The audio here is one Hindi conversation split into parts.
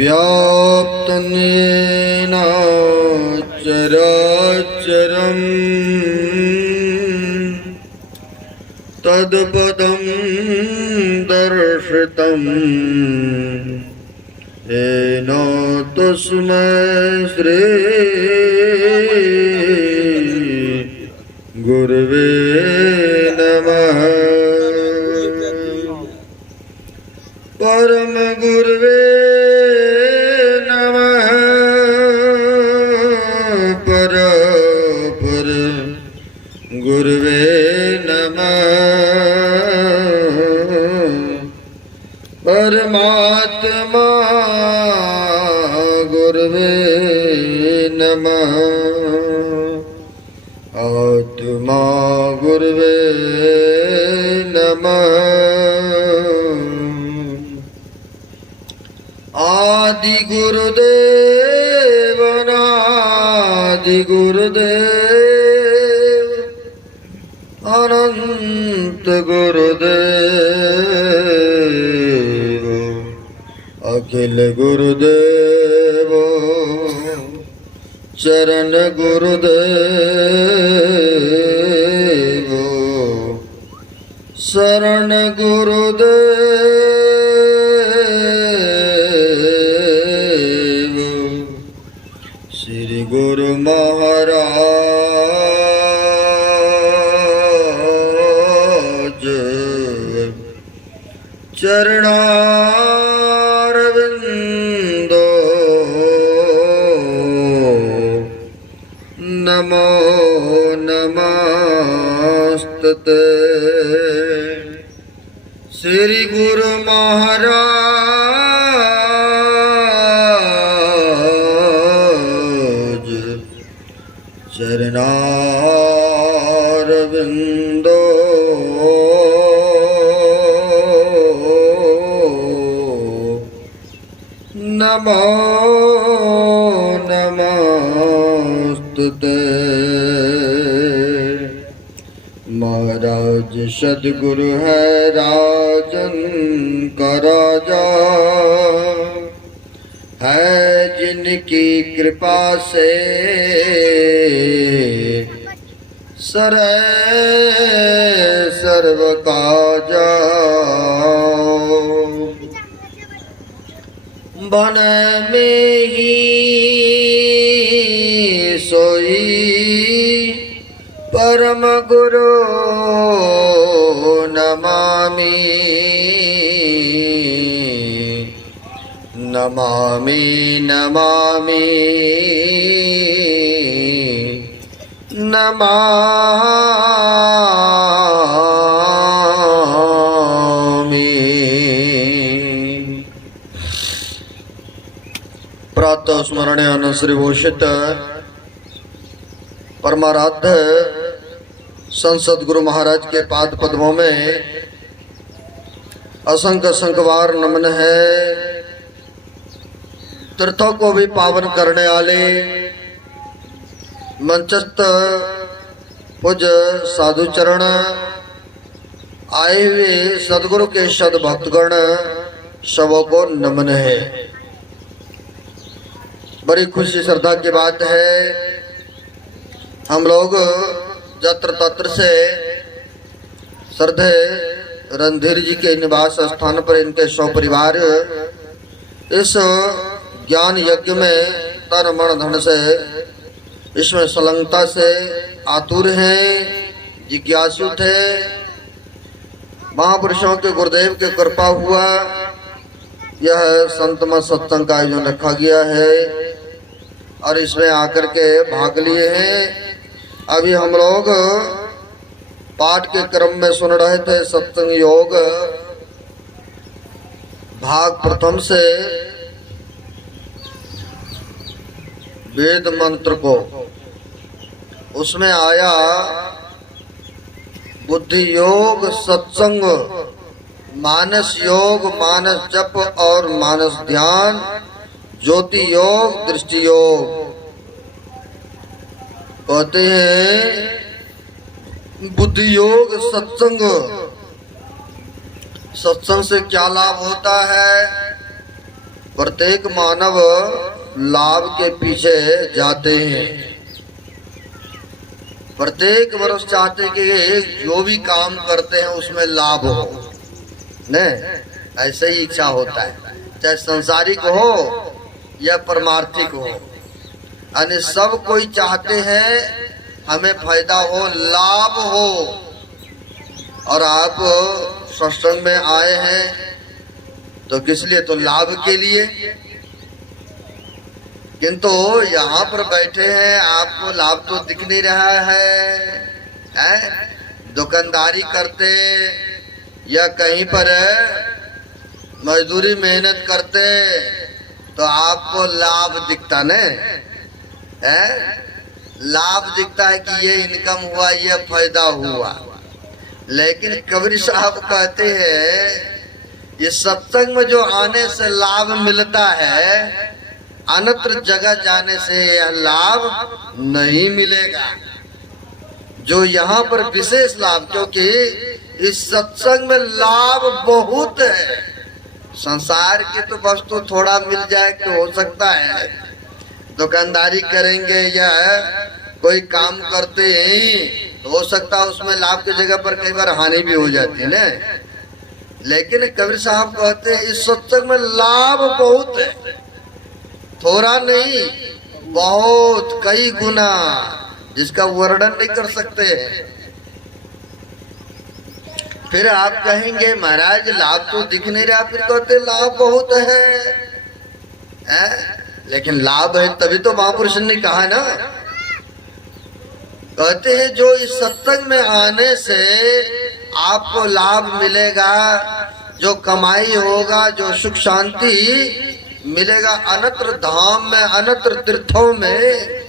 व्याप्तनेन चराचरम् तत्पदं दर्शितम् येन तस्मै श्री गुरुवे नमः। परम गुरुवे नमः। पर गुरुवे नमः। परमात्मा गुरुवे नमः। आत्मा गुरुवे नमः। आदि गुरुदेव अनादि गुरुदेव अनंत गुरुदेव अखिल गुरुदेव चरण गुरुदेव शरण गुरुदेव। श्री गुरु महाराज चरणारविंदो नमो नमस्तुते। श्री गुरु महाराज चरणारविंदो नमो नमस्तुते। महाराज सद्गुरु है राजन का राजा है जिनकी कृपा से सरे सर्व काजा। बन में ही सोई परम गुरु नमामि। नमामि नमामि नमामि। प्रातः स्मरणीय श्री भूषित परमाराध्य संसद गुरु महाराज के पाद पद्मों में असंख्य असंख्यवार नमन है। तीर्थों को भी पावन करने वाले मंचस्थ पूज साधु चरण आए हुए सदगुरु के सद भक्तगण सबों को नमन है। बड़ी खुशी श्रद्धा की बात है, हम लोग जत्र तत्र से श्रद्धे रणधीर जी के निवास स्थान पर इनके सपरिवार इस ज्ञान यज्ञ में तन मन धन से इसमें संलग्नता से आतुर हैं, जिज्ञासु थे। महापुरुषों के गुरुदेव के कृपा हुआ यह संतमत सत्संग का आयोजन रखा गया है और इसमें आकर के भाग लिए हैं। अभी हम लोग पाठ के क्रम में सुन रहे थे सत्संग योग भाग प्रथम से वेद मंत्र को। उसमें आया बुद्धि योग, सत्संग, मानस योग, मानस जप और मानस ध्यान, ज्योति योग, दृष्टि योग। कहते हैं बुद्धि योग सत्संग। सत्संग से क्या लाभ होता है? प्रत्येक मानव लाभ के पीछे जाते हैं। प्रत्येक मनुष्य चाहते कि जो भी काम करते हैं उसमें लाभ हो, ने ऐसे ही इच्छा होता है, चाहे संसारिक हो या परमार्थिक हो। यानी सब कोई चाहते हैं हमें फायदा हो, लाभ हो। और आप सत्संग में आए हैं तो किस लिए? तो लाभ के लिए। किंतु यहाँ पर बैठे हैं, आपको लाभ तो दिख नहीं रहा है? दुकानदारी करते या कहीं पर मजदूरी मेहनत करते तो आपको लाभ दिखता न है? लाभ दिखता है कि ये इनकम हुआ, ये फायदा हुआ। लेकिन कबीर साहब कहते हैं ये सत्संग में जो आने से लाभ मिलता है, अन्यत्र जगह जाने से यह लाभ नहीं मिलेगा। जो यहाँ पर विशेष लाभ, क्योंकि इस सत्संग में लाभ बहुत है। संसार की तो वस्तु थोड़ा मिल जाए तो हो सकता है, दुकानदारी करेंगे या कोई काम करते हैं तो हो सकता है उसमें लाभ की जगह पर कई बार हानि भी हो जाती है ना। लेकिन कबीर साहब कहते हैं इस सत्संग में लाभ बहुत है, थोड़ा नहीं, बहुत, कई गुना, जिसका वर्णन नहीं कर सकते। फिर आप कहेंगे महाराज लाभ तो दिख नहीं रहा, फिर कहते लाभ बहुत है? लेकिन लाभ है तभी तो महापुरुष ने कहा ना। कहते हैं जो इस सत्संग में आने से आपको लाभ मिलेगा, जो कमाई होगा, जो सुख शांति मिलेगा अनंतर धाम में, अनंतर तीर्थों में।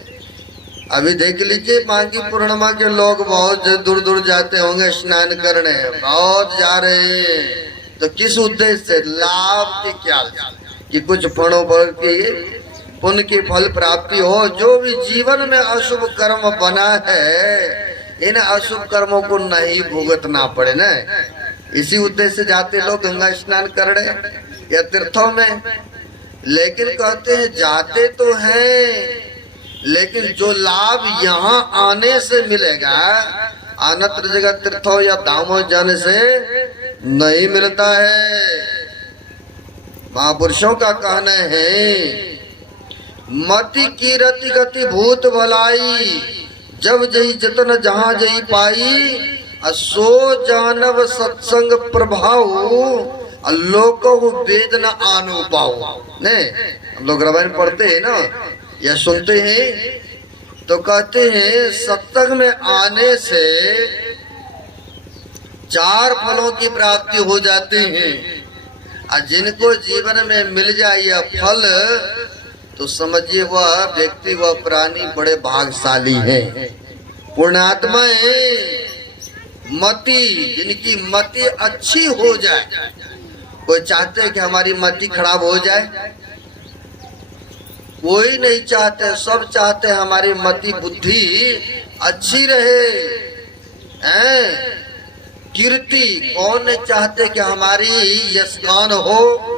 अभी देख लीजिए माघी पूर्णिमा के लोग बहुत दूर दूर जाते होंगे स्नान करने, बहुत जा रहे हैं। तो किस उद्देश्य से? लाभ के ख्याल कि कुछ फलों पर की पुण्य की फल प्राप्ति हो। जो भी जीवन में अशुभ कर्म बना है, इन अशुभ कर्मों को नहीं भुगतना पड़े ना। इसी उद्देश्य से जाते लोग गंगा स्नान करने या तीर्थों में। लेकिन कहते हैं जाते तो हैं, लेकिन जो लाभ यहाँ आने से मिलेगा अन्यत्र जगह तीर्थों या धामों जाने से नहीं मिलता है। महापुरुषों का कहना है मति की रति गति भूत भलाई, जब जही जतन जहाँ जही पाई, सो जानव सत्संग प्रभाव, लोक वेद न आनु पाओ। ने हम लोग रामायण पढ़ते हैं ना या सुनते हैं तो कहते हैं सत्संग में आने से चार फलों की प्राप्ति हो जाती है। और जिनको जीवन में मिल जाए यह फल तो समझिए वह व्यक्ति, वह प्राणी बड़े भाग्यशाली हैं, पुण्यात्माएं। मति, जिनकी मति अच्छी हो जाए। कोई चाहते हैं कि हमारी मति खराब हो जाए? कोई नहीं चाहते, सब चाहते हैं हमारी मति बुद्धि अच्छी रहे। कीर्ति, कौन नहीं चाहते कि हमारी यशगान हो।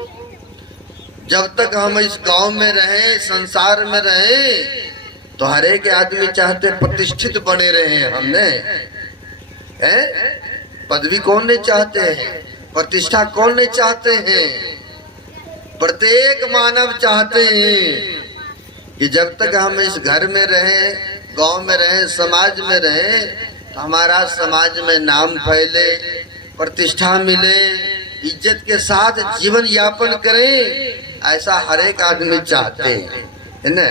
जब तक हम इस गांव में रहें, संसार में रहें, तो हर एक आदमी चाहते प्रतिष्ठित बने रहे। हमने पदवी कौन नहीं चाहते हैं, प्रतिष्ठा कौन नहीं चाहते हैं? प्रत्येक मानव चाहते हैं कि जब तक हम इस घर में रहें, गांव में रहें, समाज में रहें, तो हमारा समाज में नाम फैले, प्रतिष्ठा मिले, इज्जत के साथ जीवन यापन करें। ऐसा हर एक आदमी चाहते हैं, है ना?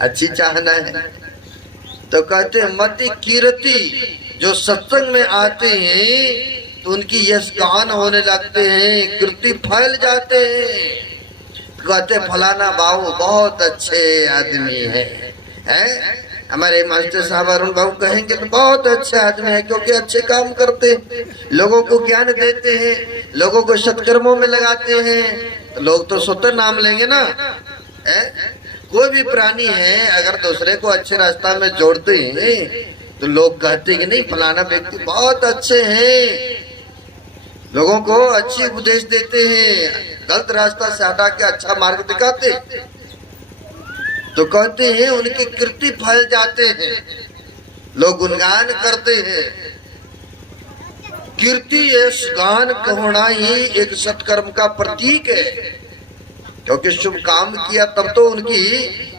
अच्छी चाहना है। तो कहते हैं मति कीर्ति, जो सत्संग में आते हैं तो उनकी यशगान होने लगते हैं, कीर्ति फैल जाते हैं। कहते फलाना बाबू बहुत अच्छे आदमी हैं। हमारे मास्टर साहब अरुण बाबू कहेंगे तो बहुत अच्छे आदमी है, क्योंकि अच्छे काम करते, लोगों को ज्ञान देते हैं, लोगों को सत्कर्मों में लगाते हैं। तो लोग तो स्वतः नाम लेंगे ना। कोई भी प्राणी है अगर दूसरे को अच्छे रास्ता में जोड़ते हैं तो लोग कहते हैं कि नहीं फलाना व्यक्ति बहुत अच्छे हैं। लोगों को अच्छी उपदेश देते हैं, गलत रास्ता से हटा के अच्छा मार्ग दिखाते, तो कहते हैं उनकी कीर्ति फैल जाते हैं, लोग गुणगान करते हैं। कीर्ति यश गान होना ही एक सत्कर्म का प्रतीक है, क्योंकि शुभ काम किया तब तो उनकी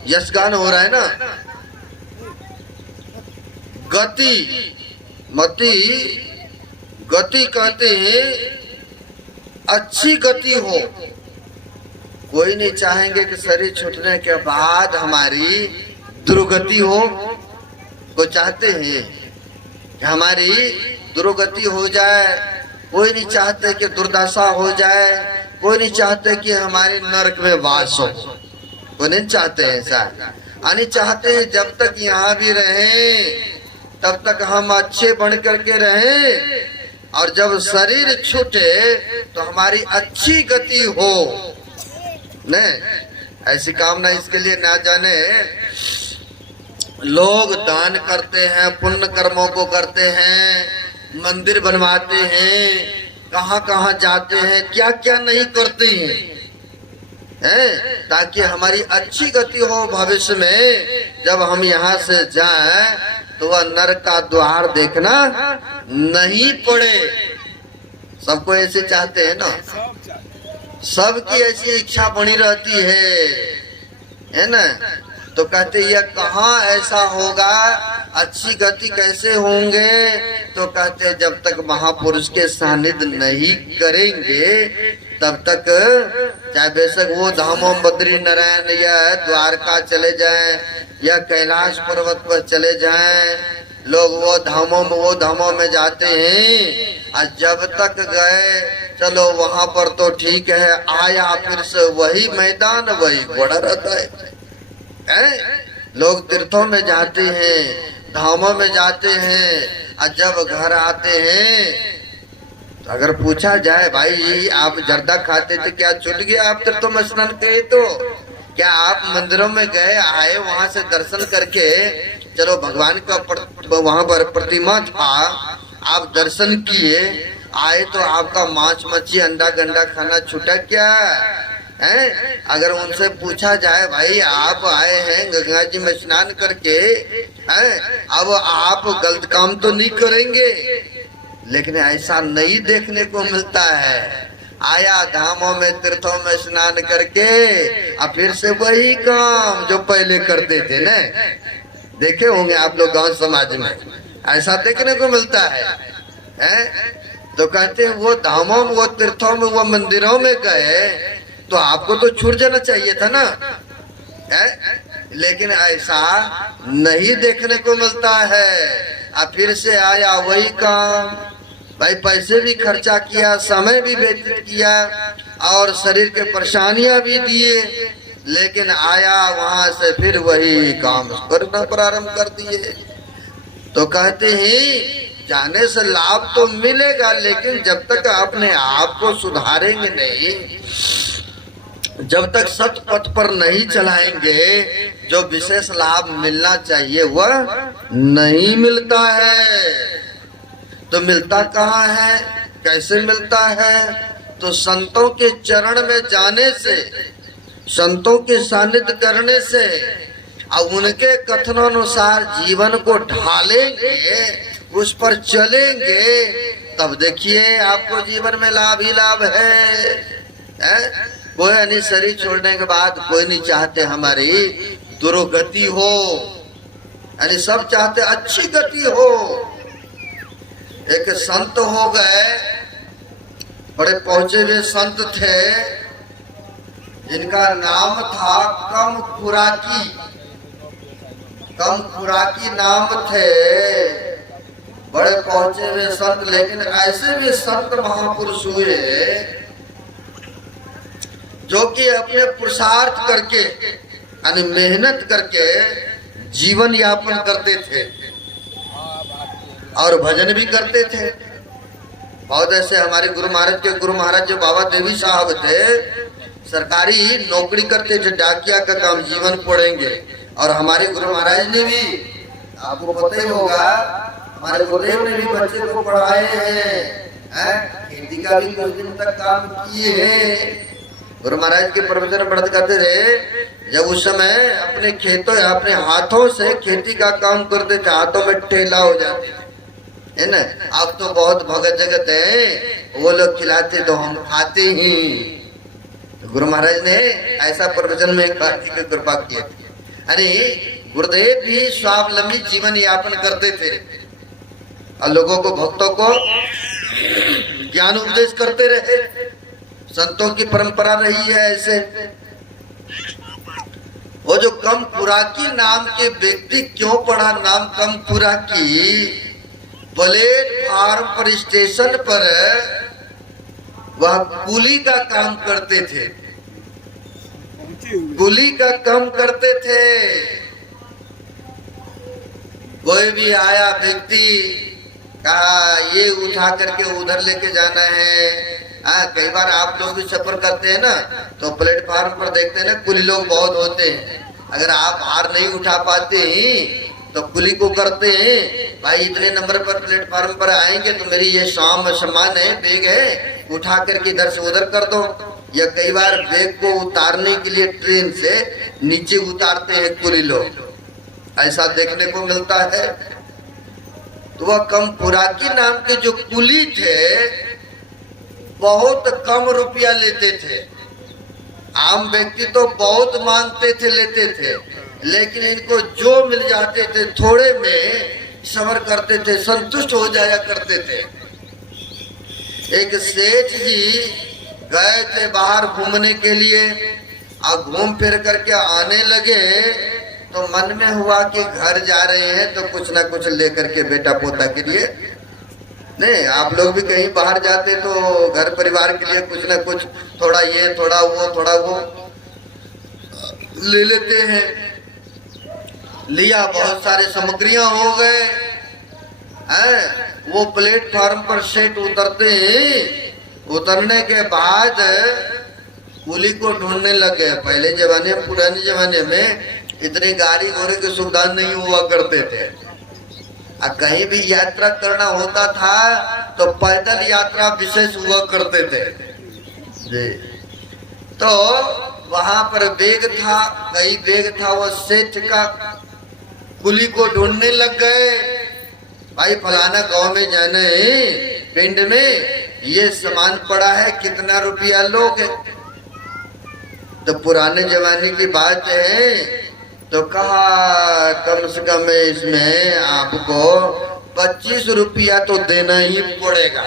यश गान हो रहा है ना। गति मति गति कहते हैं अच्छी गति हो। कोई नहीं चाहेंगे कि शरीर छूटने के बाद हमारी दुर्गति हो। कोई चाहते हैं कि हमारी दुर्गति हो जाए, कोई नहीं चाहते कि दुर्दशा हो जाए, कोई नहीं चाहते कि हमारे नरक में वास हो, कोई नहीं चाहते ऐसा। यानी चाहते हैं जब तक यहाँ भी रहें तब तक हम अच्छे बन करके रहें, और जब शरीर छूटे तो हमारी अच्छी गति हो। नहीं, ऐसी कामना इसके लिए ना जाने लोग दान करते हैं, पुण्य कर्मों को करते हैं, मंदिर बनवाते हैं, कहाँ कहाँ जाते हैं, क्या क्या नहीं करते हैं, ताकि हमारी अच्छी गति हो। भविष्य में जब हम यहाँ से जाएं तो वह नरक का द्वार देखना नहीं पड़े। सबको ऐसे चाहते हैं ना, सबकी ऐसी इच्छा बनी रहती है ना। तो कहते ये कहाँ ऐसा होगा, अच्छी गति कैसे होंगे, तो कहते जब तक महापुरुष के सानिध्य नहीं करेंगे तब तक, चाहे बेशक वो धामों बद्री नारायण या द्वारका चले जाएं या कैलाश पर्वत पर चले जाएं, लोग वो धामों में जाते हैं। और जब तक गए चलो वहां पर तो ठीक है, आया फिर से वही मैदान वही घोड़ा रहता है। लोग तीर्थों में जाते हैं, धामों में जाते हैं, और जब घर आते हैं तो अगर पूछा जाए भाई आप जर्दा खाते थे, क्या छूट गया आप तीर्थों में स्नान किए तो? क्या आप मंदिरों में गए आए, वहां से दर्शन करके चलो भगवान का वहां पर प्रतिमा था, आप दर्शन किए आए, तो आपका मांस मच्छी अंडा गंडा खाना छूटा क्या है? अगर उनसे पूछा जाए भाई आप आए हैं गंगा जी में स्नान करके हैं, अब आप गलत काम तो नहीं करेंगे, लेकिन ऐसा नहीं देखने को मिलता है। आया धामों में तीर्थों में स्नान करके अब फिर से वही काम जो पहले करते थे ना। देखे होंगे आप लोग गांव समाज में ऐसा देखने को मिलता है? तो कहते हैं वो धामों में, वो तीर्थों में, वो मंदिरों में गए तो आपको तो छूट जाना चाहिए था ना, लेकिन ऐसा नहीं देखने को मिलता है। अब फिर से आया वही काम, भाई पैसे भी खर्चा किया, समय भी व्यतीत किया और शरीर के परेशानियां भी दिए, लेकिन आया वहां से फिर वही काम करना प्रारंभ कर दिए। तो कहते हैं जाने से लाभ तो मिलेगा, लेकिन जब तक अपने आप को सुधारेंगे नहीं, जब तक सत पथ पर नहीं चलाएंगे, जो विशेष लाभ मिलना चाहिए वह नहीं मिलता है। तो मिलता कहाँ है, कैसे मिलता है? तो संतों के चरण में जाने से, संतों के सानिध्य करने से, और उनके कथनानुसार जीवन को ढालेंगे, उस पर चलेंगे, तब देखिए आपको जीवन में लाभ ही लाभ है? कोई नहीं, शरीर छोड़ने के बाद कोई नहीं चाहते हमारी दुर्गति हो, यानी सब चाहते अच्छी गति हो। एक संत हो गए, बड़े पहुंचे हुए संत थे, जिनका नाम था कम खुराकी नाम थे, बड़े पहुंचे हुए संत। लेकिन ऐसे भी संत महापुरुष हुए जो कि अपने पुरुषार्थ करके यानी मेहनत करके जीवन यापन करते थे और भजन भी करते थे। बहुत ऐसे हमारे गुरु महाराज जो बाबा देवी साहब थे, सरकारी नौकरी करते थे, डाकिया का काम जीवन पढ़ेंगे। और हमारे गुरु महाराज ने भी, आपको पता ही होगा, हमारे गुरुदेव ने भी बच्चे को पढ़ाए हैं, खेती का भी कुछ दिन तक काम किए हैं। गुरु महाराज के प्रवचन पढ़ते करते थे, जब उस समय अपने खेतों या अपने हाथों से खेती का काम करते थे, हाथों में ठेला हो जाते थे, है ना। अब तो बहुत भगत जगत है, वो लोग खिलाते तो हम खाते ही। तो गुरु महाराज ने ऐसा प्रवचन में की कृपा की। अरे गुरुदेव भी स्वावलंबी जीवन यापन करते थे और लोगों को, भक्तों को ज्ञान उपदेश करते रहे। संतों की परंपरा रही है ऐसे। वो जो कम खुराकी नाम के व्यक्ति क्यों पड़ा नाम कम खुराकी, प्लेटफार्म पर स्टेशन पर वह कुली का काम करते थे, कुली का काम करते थे। कोई भी आया व्यक्ति, कहा ये उठा करके उधर लेके जाना है। कई बार आप लोग भी सफर करते हैं ना, तो प्लेटफार्म पर देखते हैं ना, कुली लोग बहुत होते हैं। अगर आप भार नहीं उठा पाते हैं तो कुली को करते हैं, भाई इतने नंबर पर प्लेटफार्म पर आएंगे तो मेरी ये सामान है, बैग है, उठा करके इधर से उधर कर दो। या कई बार बैग को उतारने के लिए ट्रेन से नीचे उतारते हैं कुली लोग, ऐसा देखने को मिलता है। तो वह कम खुराकी नाम के जो कुली थे बहुत कम रुपया लेते थे। आम व्यक्ति तो बहुत मांगते थे, लेते थे, लेकिन इनको जो मिल जाते थे थोड़े में सबर करते थे, संतुष्ट हो जाया करते थे। एक सेठ जी गए थे बाहर घूमने के लिए, और घूम फिर करके आने लगे तो मन में हुआ कि घर जा रहे हैं तो कुछ ना कुछ लेकर के बेटा पोता के लिए, नहीं आप लोग भी कहीं बाहर जाते तो घर परिवार के लिए कुछ ना कुछ, थोड़ा ये थोड़ा वो ले लेते हैं। लिया, बहुत सारे सामग्रियां हो गए हैं। वो प्लेटफार्म पर सेट उतरते हैं, उतरने के बाद कुली को ढूंढने लगे। पहले जमाने में, पुराने जमाने में इतनी गाड़ी घोड़े की सुविधा नहीं हुआ करते थे। कहीं भी यात्रा करना होता था तो पैदल यात्रा विशेष हुआ करते थे जी। तो वहां पर बैग था, कई बैग था, वो सेठ का। कुली को ढूंढने लग गए, भाई फलाना गांव में जाना है, पिंड में ये सामान पड़ा है, कितना रुपया लोगे। तो पुराने जमाने की बात है, तो कहा कम से कम इसमें आपको 25 रुपया तो देना ही पड़ेगा।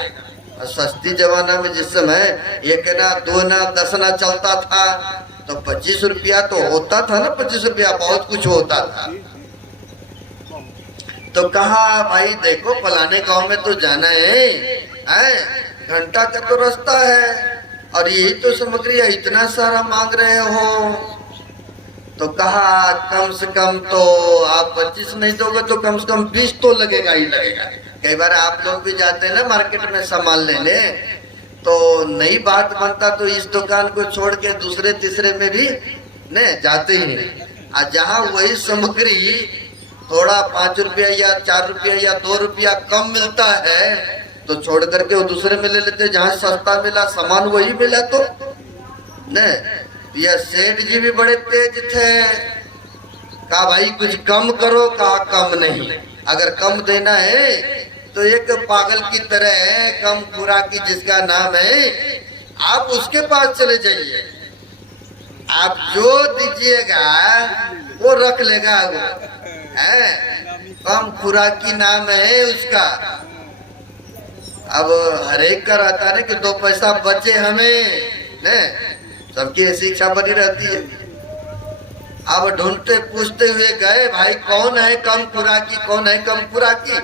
सस्ती जमाना में जिस समय 1 ना 2 ना 10 ना चलता था, तो 25 रुपया तो होता था ना, 25 रुपया बहुत कुछ होता था। तो कहा भाई देखो फलाने गांव में तो जाना है, घंटा का तो रास्ता है, और यही तो सामग्री है, इतना सारा मांग रहे हो। तो कहा कम से कम तो आप 25 नहीं दोगे तो कम से कम 20 तो लगेगा ही लगेगा। कई बार आप लोग भी जाते हैं ना मार्केट में सामान लेने, तो नई बात बनता तो इस दुकान को छोड़ के दूसरे तीसरे में भी ने जाते ही नहीं। जहाँ वही सामग्री थोड़ा 5 रुपया या 4 रुपया या 2 रुपया कम मिलता है तो छोड़ करके वो दूसरे में ले लेते। जहाँ सस्ता मिला, सामान वही मिला तो ने। यह सेठ जी भी बड़े तेज थे, कहा भाई कुछ कम करो, कहा कम नहीं। अगर कम देना है तो एक पागल की तरह है, कम खुराकी जिसका नाम है, आप उसके पास चले जाइए, आप जो दीजिएगा वो रख लेगा। वो है कम खुराकी नाम है उसका। अब हरेक का रहता है कि 2 पैसा बचे हमें, ने सबकी ऐसी इच्छा बनी रहती है। अब ढूंढते पूछते हुए गए, भाई कौन है कम खुराकी, कौन है कम खुराकी।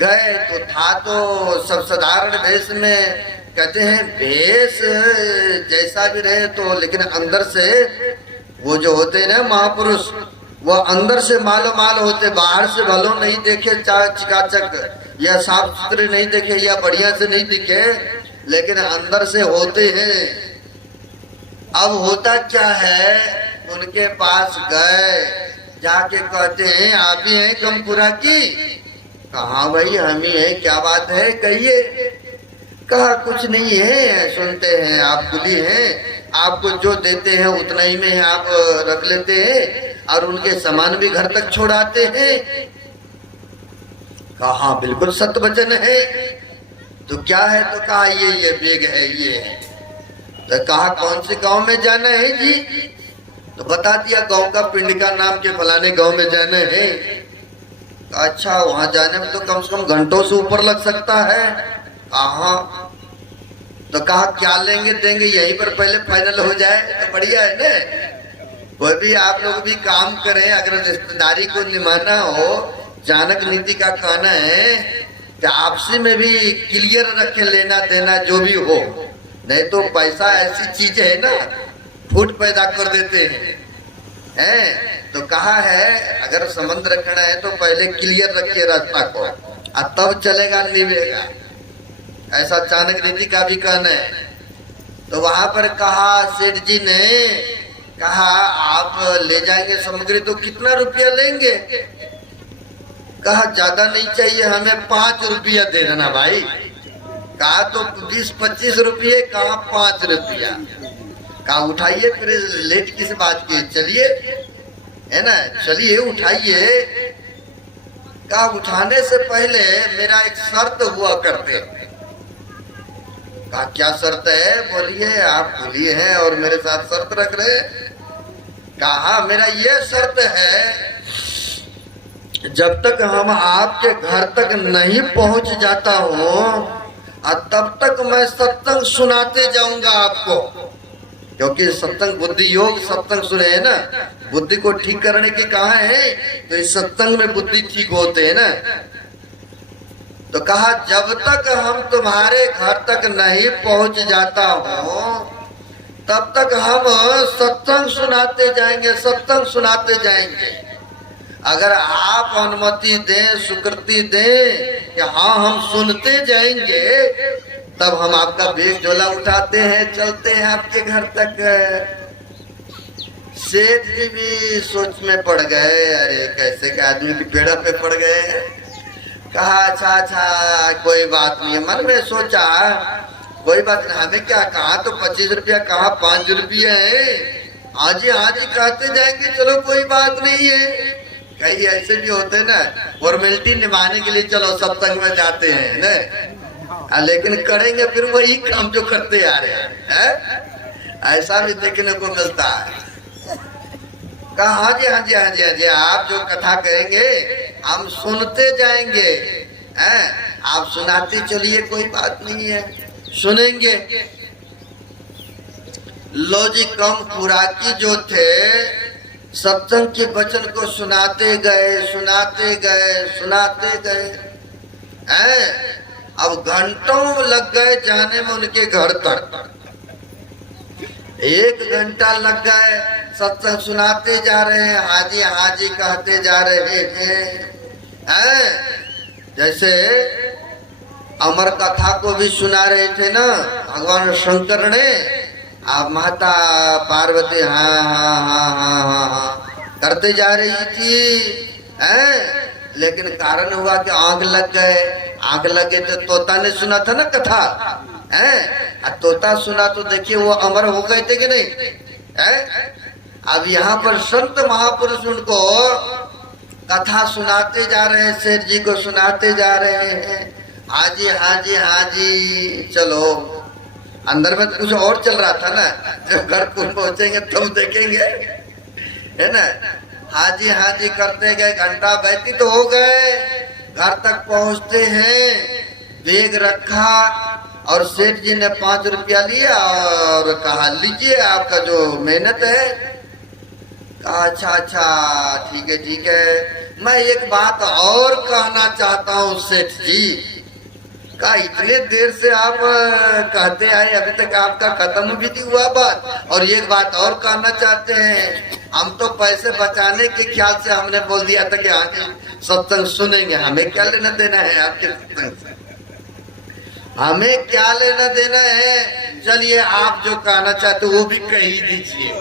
गए तो था तो सब साधारण भेष में, कहते हैं भेष जैसा भी रहे तो, लेकिन अंदर से वो जो होते हैं ना महापुरुष, वो अंदर से मालो माल होते, बाहर से भलो नहीं देखे चकाचक या साफ सुथरे नहीं देखे या बढ़िया से नहीं दिखे, लेकिन अंदर से होते हैं। अब होता क्या है, उनके पास गए, जाके कहते हैं आप ही हैं कम खुराकी। कहा भाई हम ही है, क्या बात है कहिए। कहा कुछ नहीं है, सुनते हैं आप कुली हैं, आपको जो देते हैं उतना ही में आप रख लेते हैं और उनके सामान भी घर तक छोड़ाते हैं। कहा बिल्कुल सत्य वचन है। तो क्या है? तो कहा ये बेग है, ये है। तो कहा कौन से गांव में जाना है जी? तो बता दिया गांव का, पिंड का नाम के फलाने गांव में जाना है। अच्छा, वहां जाने में तो कम से कम घंटों से ऊपर लग सकता है। कहा तो कहा क्या लेंगे देंगे, यहीं पर पहले फाइनल हो जाए तो बढ़िया है ना। कोई भी आप लोग भी काम करें, अगर रिश्तेदारी को निभाना हो, जानक नीति का कहना है कि आपसी में भी क्लियर रखे लेना देना जो भी हो, नहीं तो पैसा ऐसी चीज है ना, फूट पैदा कर देते हैं। तो कहा है अगर संबंध रखना है तो पहले क्लियर रखिए रास्ता को, और तब चलेगा निभेगा। ऐसा चाणक्य नीति का भी कहना है। तो वहां पर कहा सेठ जी ने कहा आप ले जाएंगे सामग्री तो कितना रुपया लेंगे? कहा ज्यादा नहीं चाहिए, हमें 5 रुपया दे देना भाई। कहा तो 20-25 रुपये, कहा 5 रुपया। कहा उठाइए, फिर लेट किस बात की, चलिए, है ना, चलिए उठाइए। कहा उठाने से पहले मेरा एक शर्त हुआ करते। कहा क्या शर्त है? बोलिए, आप बोलिए हैं और मेरे साथ शर्त रख रहे। कहा मेरा ये शर्त है, जब तक हम आपके घर तक नहीं पहुंच जाता हूं तब तक मैं सत्संग सुनाते जाऊंगा आपको। क्योंकि सत्संग बुद्धि योग, सत्संग सुने है ना, बुद्धि को ठीक करने की कहा है, तो इस सत्संग में बुद्धि ठीक होते है ना। तो कहा जब तक हम तुम्हारे घर तक नहीं पहुंच जाता हूं तब तक हम सत्संग सुनाते जाएंगे, सत्संग सुनाते जाएंगे। अगर आप अनुमति दें, स्वीकृति दें कि हाँ हम सुनते जाएंगे, तब हम आपका बेग झोला उठाते हैं, चलते हैं आपके घर तक। सेठ जी भी सोच में पड़ गए, अरे कैसे के आदमी की पेड़ा पे पड़ गए। कहा अच्छा कोई बात नहीं। मन में सोचा कोई बात नहीं, हमें क्या, कहा तो 25 रुपया, कहा 5 रुपये है, आज ही कहते जाएंगे, चलो कोई बात नहीं है। कई ऐसे भी होते ना, फॉर्मेलिटी निभाने के लिए चलो सत्संग में जाते हैं ना, लेकिन करेंगे फिर वही काम जो करते आ रहे हैं। ऐसा भी देखने को मिलता है। कहा हाँ जी, आप जो कथा करेंगे हम सुनते जाएंगे, हैं, आप सुनाते चलिए, कोई बात नहीं है, सुनेंगे। लो जी, कम खुराकी जो थे सत्संग के वचन को सुनाते गए, सुनाते गए, सुनाते गए, हैं, अब घंटों लग गए जाने में उनके घर तक। 1 घंटा लग गए, सत्संग सुनाते जा रहे हैं, हाजी हाजी कहते जा रहे हैं। जैसे अमर कथा को भी सुना रहे थे ना भगवान शंकर ने, आप माता पार्वती हाँ करते जा रही थी, लेकिन कारण हुआ कि आग लग गए। आग लगे तो तोता ने सुना था ना कथा, तोता सुना तो देखिए वो अमर हो गए थे कि नहीं। अब यहाँ पर संत महापुरुष उनको कथा सुनाते जा रहे हैं, सेठ जी को सुनाते जा रहे हैं, हाजी हाजी हाजी। चलो अंदर में तो कुछ और चल रहा था ना, जब घर को पहुंचेंगे तब देखेंगे, है ना। हाजी हाजी करते गए, घंटा बैठी तो हो गए। घर तक पहुंचते हैं, बैग रखा और सेठ जी ने 5 रुपया लिया और कहा लीजिए आपका जो मेहनत है। कहा अच्छा ठीक है, मैं एक बात और कहना चाहता हूँ सेठ जी। कहा इतने देर से आप कहते आए, अभी तक आपका खत्म भी नहीं हुआ बात, और एक बात और कहना चाहते हैं। हम तो पैसे बचाने के ख्याल से हमने बोल दिया था कि आगे सत्संग सुनेंगे, हमें क्या लेना देना है आपके सत्संग से, हमें क्या लेना देना है। चलिए आप जो कहना चाहते वो भी कह ही दीजिए,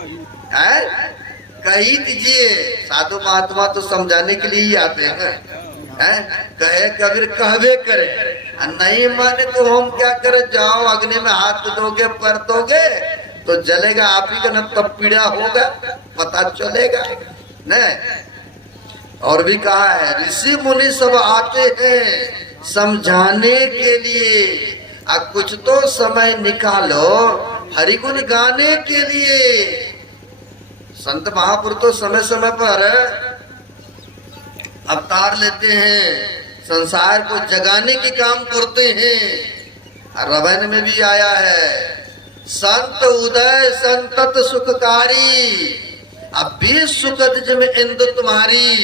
कह ही दीजिए। साधु महात्मा तो समझाने के लिए ही आते हैं, कहे कबीर कहवे करे, नहीं माने तो हम क्या करे, जाओ अग्नि में हाथ दोगे पर दोगे तो जलेगा आप ही का न, तब पीड़ा होगा, पता चलेगा न। और भी कहा है ऋषि मुनि सब आते हैं समझाने के लिए, अब कुछ तो समय निकालो हरि गुण गाने के लिए। संत महापुरुष तो समय समय पर अवतार लेते हैं, संसार को जगाने की काम करते हैं। रामायण में भी आया है संत उदय संतत सुखकारी, अब 20 सुखद जिम इंदु तुम्हारी।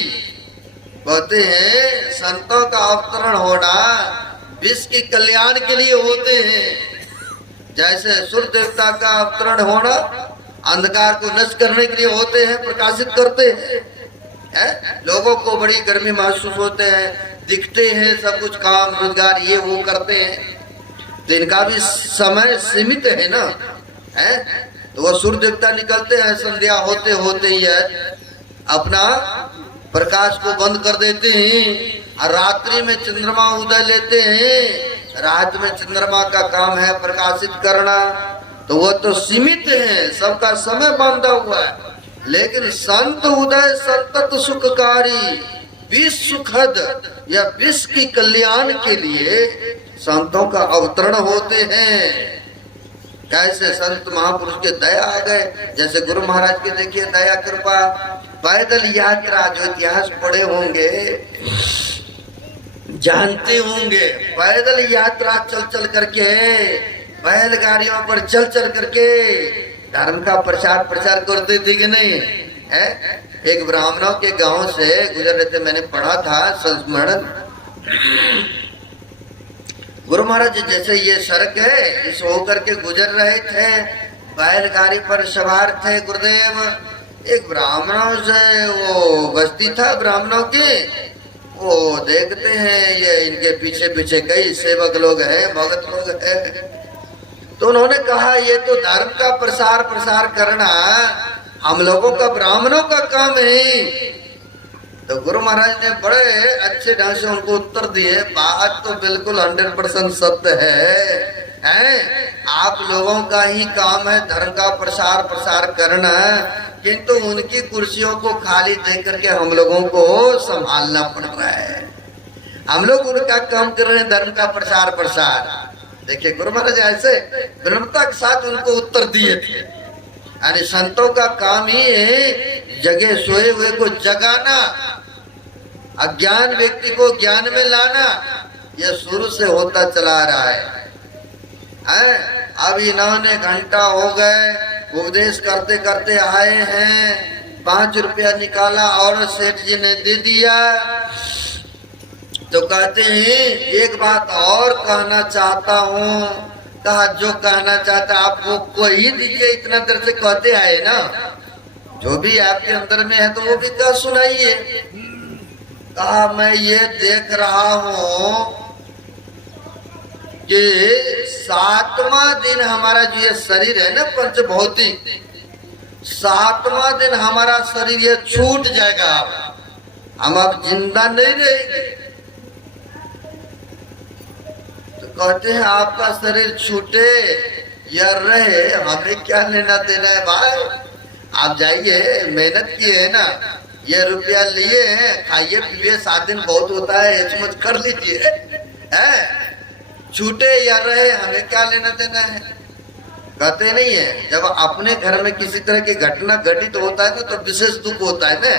कहते हैं संतों का अवतरण होना विश्व के कल्याण के लिए होते हैं। जैसे सूर्य देवता का अवतरण होना अंधकार को नष्ट करने के लिए होते हैं, प्रकाशित करते हैं। लोगों को बड़ी गर्मी महसूस होते हैं, दिखते हैं सब कुछ काम रोजगार ये वो करते हैं, तो इनका भी समय सीमित है ना, है? तो वो सूर्य देवता निकलते हैं, संध्या होते होते ही है अपना प्रकाश को बंद कर देते हैं और रात्रि में चंद्रमा उदय लेते हैं। रात में चंद्रमा का काम है प्रकाशित करना, तो वो तो सीमित है, सबका समय बांधा हुआ है। लेकिन संत उदय संतत सुखकारी, विश्व सुखद या विश्व की कल्याण के लिए संतों का अवतरण होते हैं। कैसे संत महापुरुष के दया आ गए, जैसे गुरु महाराज के देखिए दया कृपा। पैदल यात्रा जो इतिहास पढ़े होंगे जानते होंगे, पैदल यात्रा चल चल करके, बैलगाड़ियों पर चल चल करके धर्म का प्रचार करते थे कि नहीं है? एक ब्राह्मणों के गांव से गुजर रहे थे, मैंने पढ़ा था संस्मरण। गुरु महाराज जैसे ये सड़क है इस होकर के गुजर रहे थे, बैलगाड़ी पर सवार थे गुरुदेव। एक ब्राह्मणों से वो बस्ती था ब्राह्मणों की, वो देखते हैं ये इनके पीछे पीछे कई सेवक लोग हैं, भगत लोग हैं। तो उन्होंने कहा ये तो धर्म का प्रसार करना हम लोगों का ब्राह्मणों का काम है। तो गुरु महाराज ने बड़े अच्छे ढंग से उनको उत्तर दिए, बात तो बिल्कुल 100% सत्य है। आप लोगों का ही काम है धर्म का प्रसार करना, किंतु उनकी कुर्सियों को खाली देख करके हम लोगों को संभालना पड़ रहा है। हम लोग उनका काम कर रहे हैं धर्म का प्रसार। देखिए गुरु महाराज ऐसे विनम्रता के साथ उनको उत्तर दिए थे। यानी संतों का काम ही है जगे सोए हुए को जगाना, अज्ञान व्यक्ति को ज्ञान में लाना। यह शुरू से होता चला रहा है। अब इन्होंने घंटा हो गए उपदेश करते करते आए हैं, 5 रुपया निकाला और सेठ जी ने दे दिया। तो कहते हैं एक बात और कहना चाहता हूँ। कहा जो कहना चाहता आप वो को ही दीजिए, इतना देर से कहते आए ना, जो भी आपके अंदर में है तो वो भी कह सुनाइए। कहा मैं ये देख रहा हूँ कि 7वां दिन हमारा जो ये शरीर है ना पंचभौतिक, 7वां दिन हमारा शरीर ये छूट जाएगा, हम अब जिंदा नहीं रहेंगे। तो कहते हैं आपका शरीर छूटे या रहे हमें क्या लेना देना है भाई, आप जाइए मेहनत किए है ना, ये रुपया लिए हैं, खाइए पिए, 7 दिन बहुत होता है, समझ कर लीजिए, है छूटे या रहे हमें क्या लेना देना है। कहते नहीं है जब अपने घर में किसी तरह की घटना घटित होता है ना तो विशेष दुख होता है ना,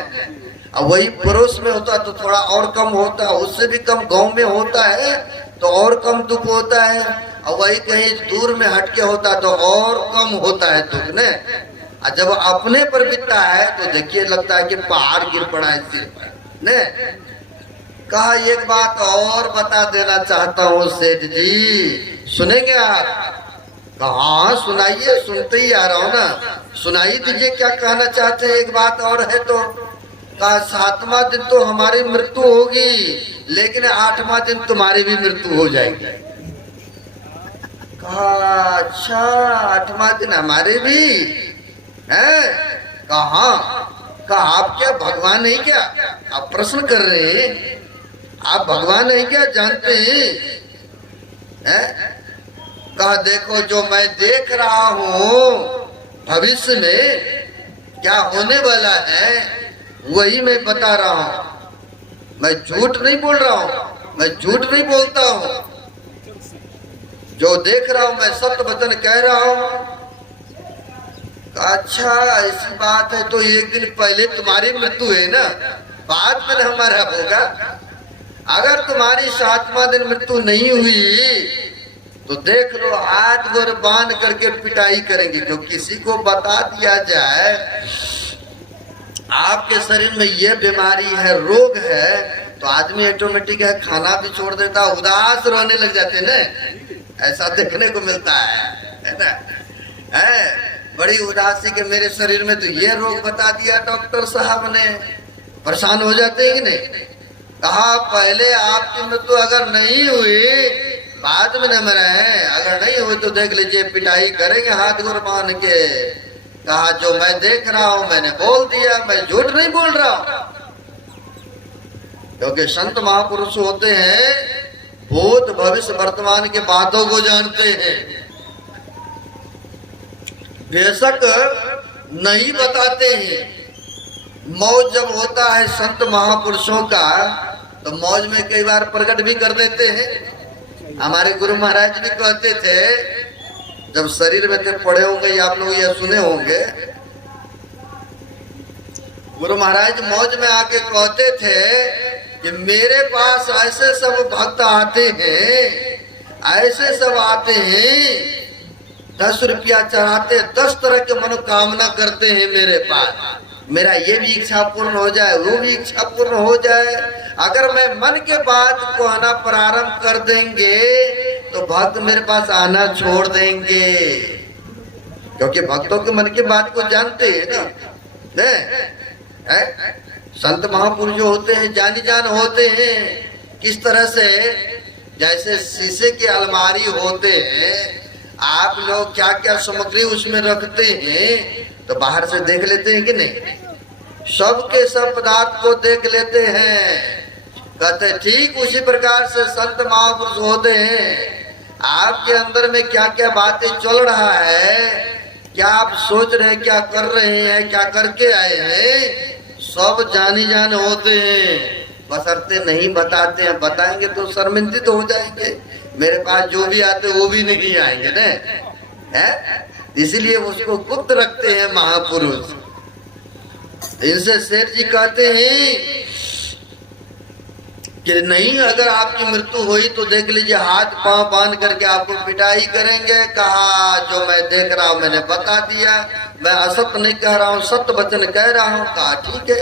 अब वही पड़ोस में होता है तो थोड़ा और कम होता है, उससे भी कम गांव में होता है तो और कम दुख होता है, और वही कहीं दूर में हटके होता है तो और कम होता है दुख ने। और जब अपने पर बीतता है तो देखिए लगता है कि पहाड़ गिर पड़ा है सिर पर ने। कहा एक बात और बता देना चाहता हूँ सेठ जी, सुनेंगे आप? कहा सुनाइए, सुनते ही आ रहा हूँ ना, सुनाई दीजिए क्या कहना चाहते हैं। एक बात और है तो कहा 7वां दिन तो हमारी मृत्यु होगी, लेकिन 8वां दिन तुम्हारी भी मृत्यु हो जाएगी। कहा अच्छा 8वां दिन हमारे भी है? कहा आप क्या भगवान नहीं क्या? आप प्रश्न कर रहे हैं, आप भगवान हैं क्या, जानते हैं? कहा देखो जो मैं देख रहा हूं भविष्य में क्या होने वाला है वही मैं बता रहा हूं। मैं झूठ नहीं बोल रहा हूं, मैं झूठ नहीं बोलता हूं। जो देख रहा हूं मैं सत्य वचन कह रहा हूं। अच्छा ऐसी बात है तो एक दिन पहले तुम्हारी मृत्यु है ना, बाद में हमारा होगा। अगर तुम्हारी 7वां दिन मृत्यु नहीं हुई तो देख लो हाथ गोर बांध करके पिटाई करेंगे। जो किसी को बता दिया जाए आपके शरीर में ये बीमारी है, रोग है, तो आदमी ऑटोमेटिक है खाना भी छोड़ देता, उदास रोने लग जाते ना। ऐसा देखने को मिलता है ना। है बड़ी उदासी के मेरे शरीर में तो ये रोग बता दिया डॉक्टर साहब ने, परेशान हो जाते हैं कि नहीं। कहा पहले आपकी मृत्यु अगर नहीं हुई बाद में न मरे, अगर नहीं हुई तो देख लीजिए पिटाई करेंगे हाथ गोर बांध के। कहा जो मैं देख रहा हूं मैंने बोल दिया, मैं झूठ नहीं बोल रहा हूं। क्योंकि संत महापुरुष होते हैं भूत भविष्य वर्तमान के बातों को जानते हैं। बेशक नहीं बताते हैं। मौज जब होता है संत महापुरुषों का तो मौज में कई बार प्रकट भी कर देते हैं। हमारे गुरु महाराज भी कहते थे जब शरीर में थे, पढ़े होंगे आप लोग ये सुने होंगे। गुरु महाराज मौज में आके कहते थे कि मेरे पास ऐसे सब भक्त आते हैं, ऐसे सब आते हैं 10 रुपया चढ़ाते, 10 तरह के मनोकामना करते हैं मेरे पास। मेरा ये भी इच्छा पूर्ण हो जाए, वो भी इच्छा पूर्ण हो जाए। अगर मैं मन के बात को आना प्रारंभ कर देंगे तो भक्त मेरे पास आना छोड़ देंगे। क्योंकि भक्तों के मन की बात को जानते हैं ना। संत महापुरुष जो होते हैं जानी जान होते हैं। किस तरह से, जैसे शीशे की अलमारी होते हैं, आप लोग क्या क्या सामग्री उसमें रखते हैं तो बाहर से देख लेते हैं कि नहीं। सबके सब पदार्थ को देख लेते हैं। कहते ठीक उसी प्रकार से संत महापुरुष होते हैं। आपके अंदर में क्या क्या बातें चल रहा है, क्या आप सोच रहे हैं, क्या कर रहे हैं, क्या करके आए हैं, सब जानी जान होते हैं। बशर्ते नहीं बताते हैं। बताएंगे तो शर्मिंदित हो जाएंगे। मेरे पास जो भी आते वो भी नहीं आएंगे ना, है? इसीलिए उसको गुप्त रखते हैं महापुरुष। इनसे सेठ जी कहते हैं कि नहीं अगर आपकी मृत्यु हुई तो देख लीजिए हाथ पांव बांध करके आपको पिटाई करेंगे। कहा जो मैं देख रहा हूं मैंने बता दिया, मैं असत्य नहीं कह रहा हूं, सत्य वचन कह रहा हूं। कहा ठीक है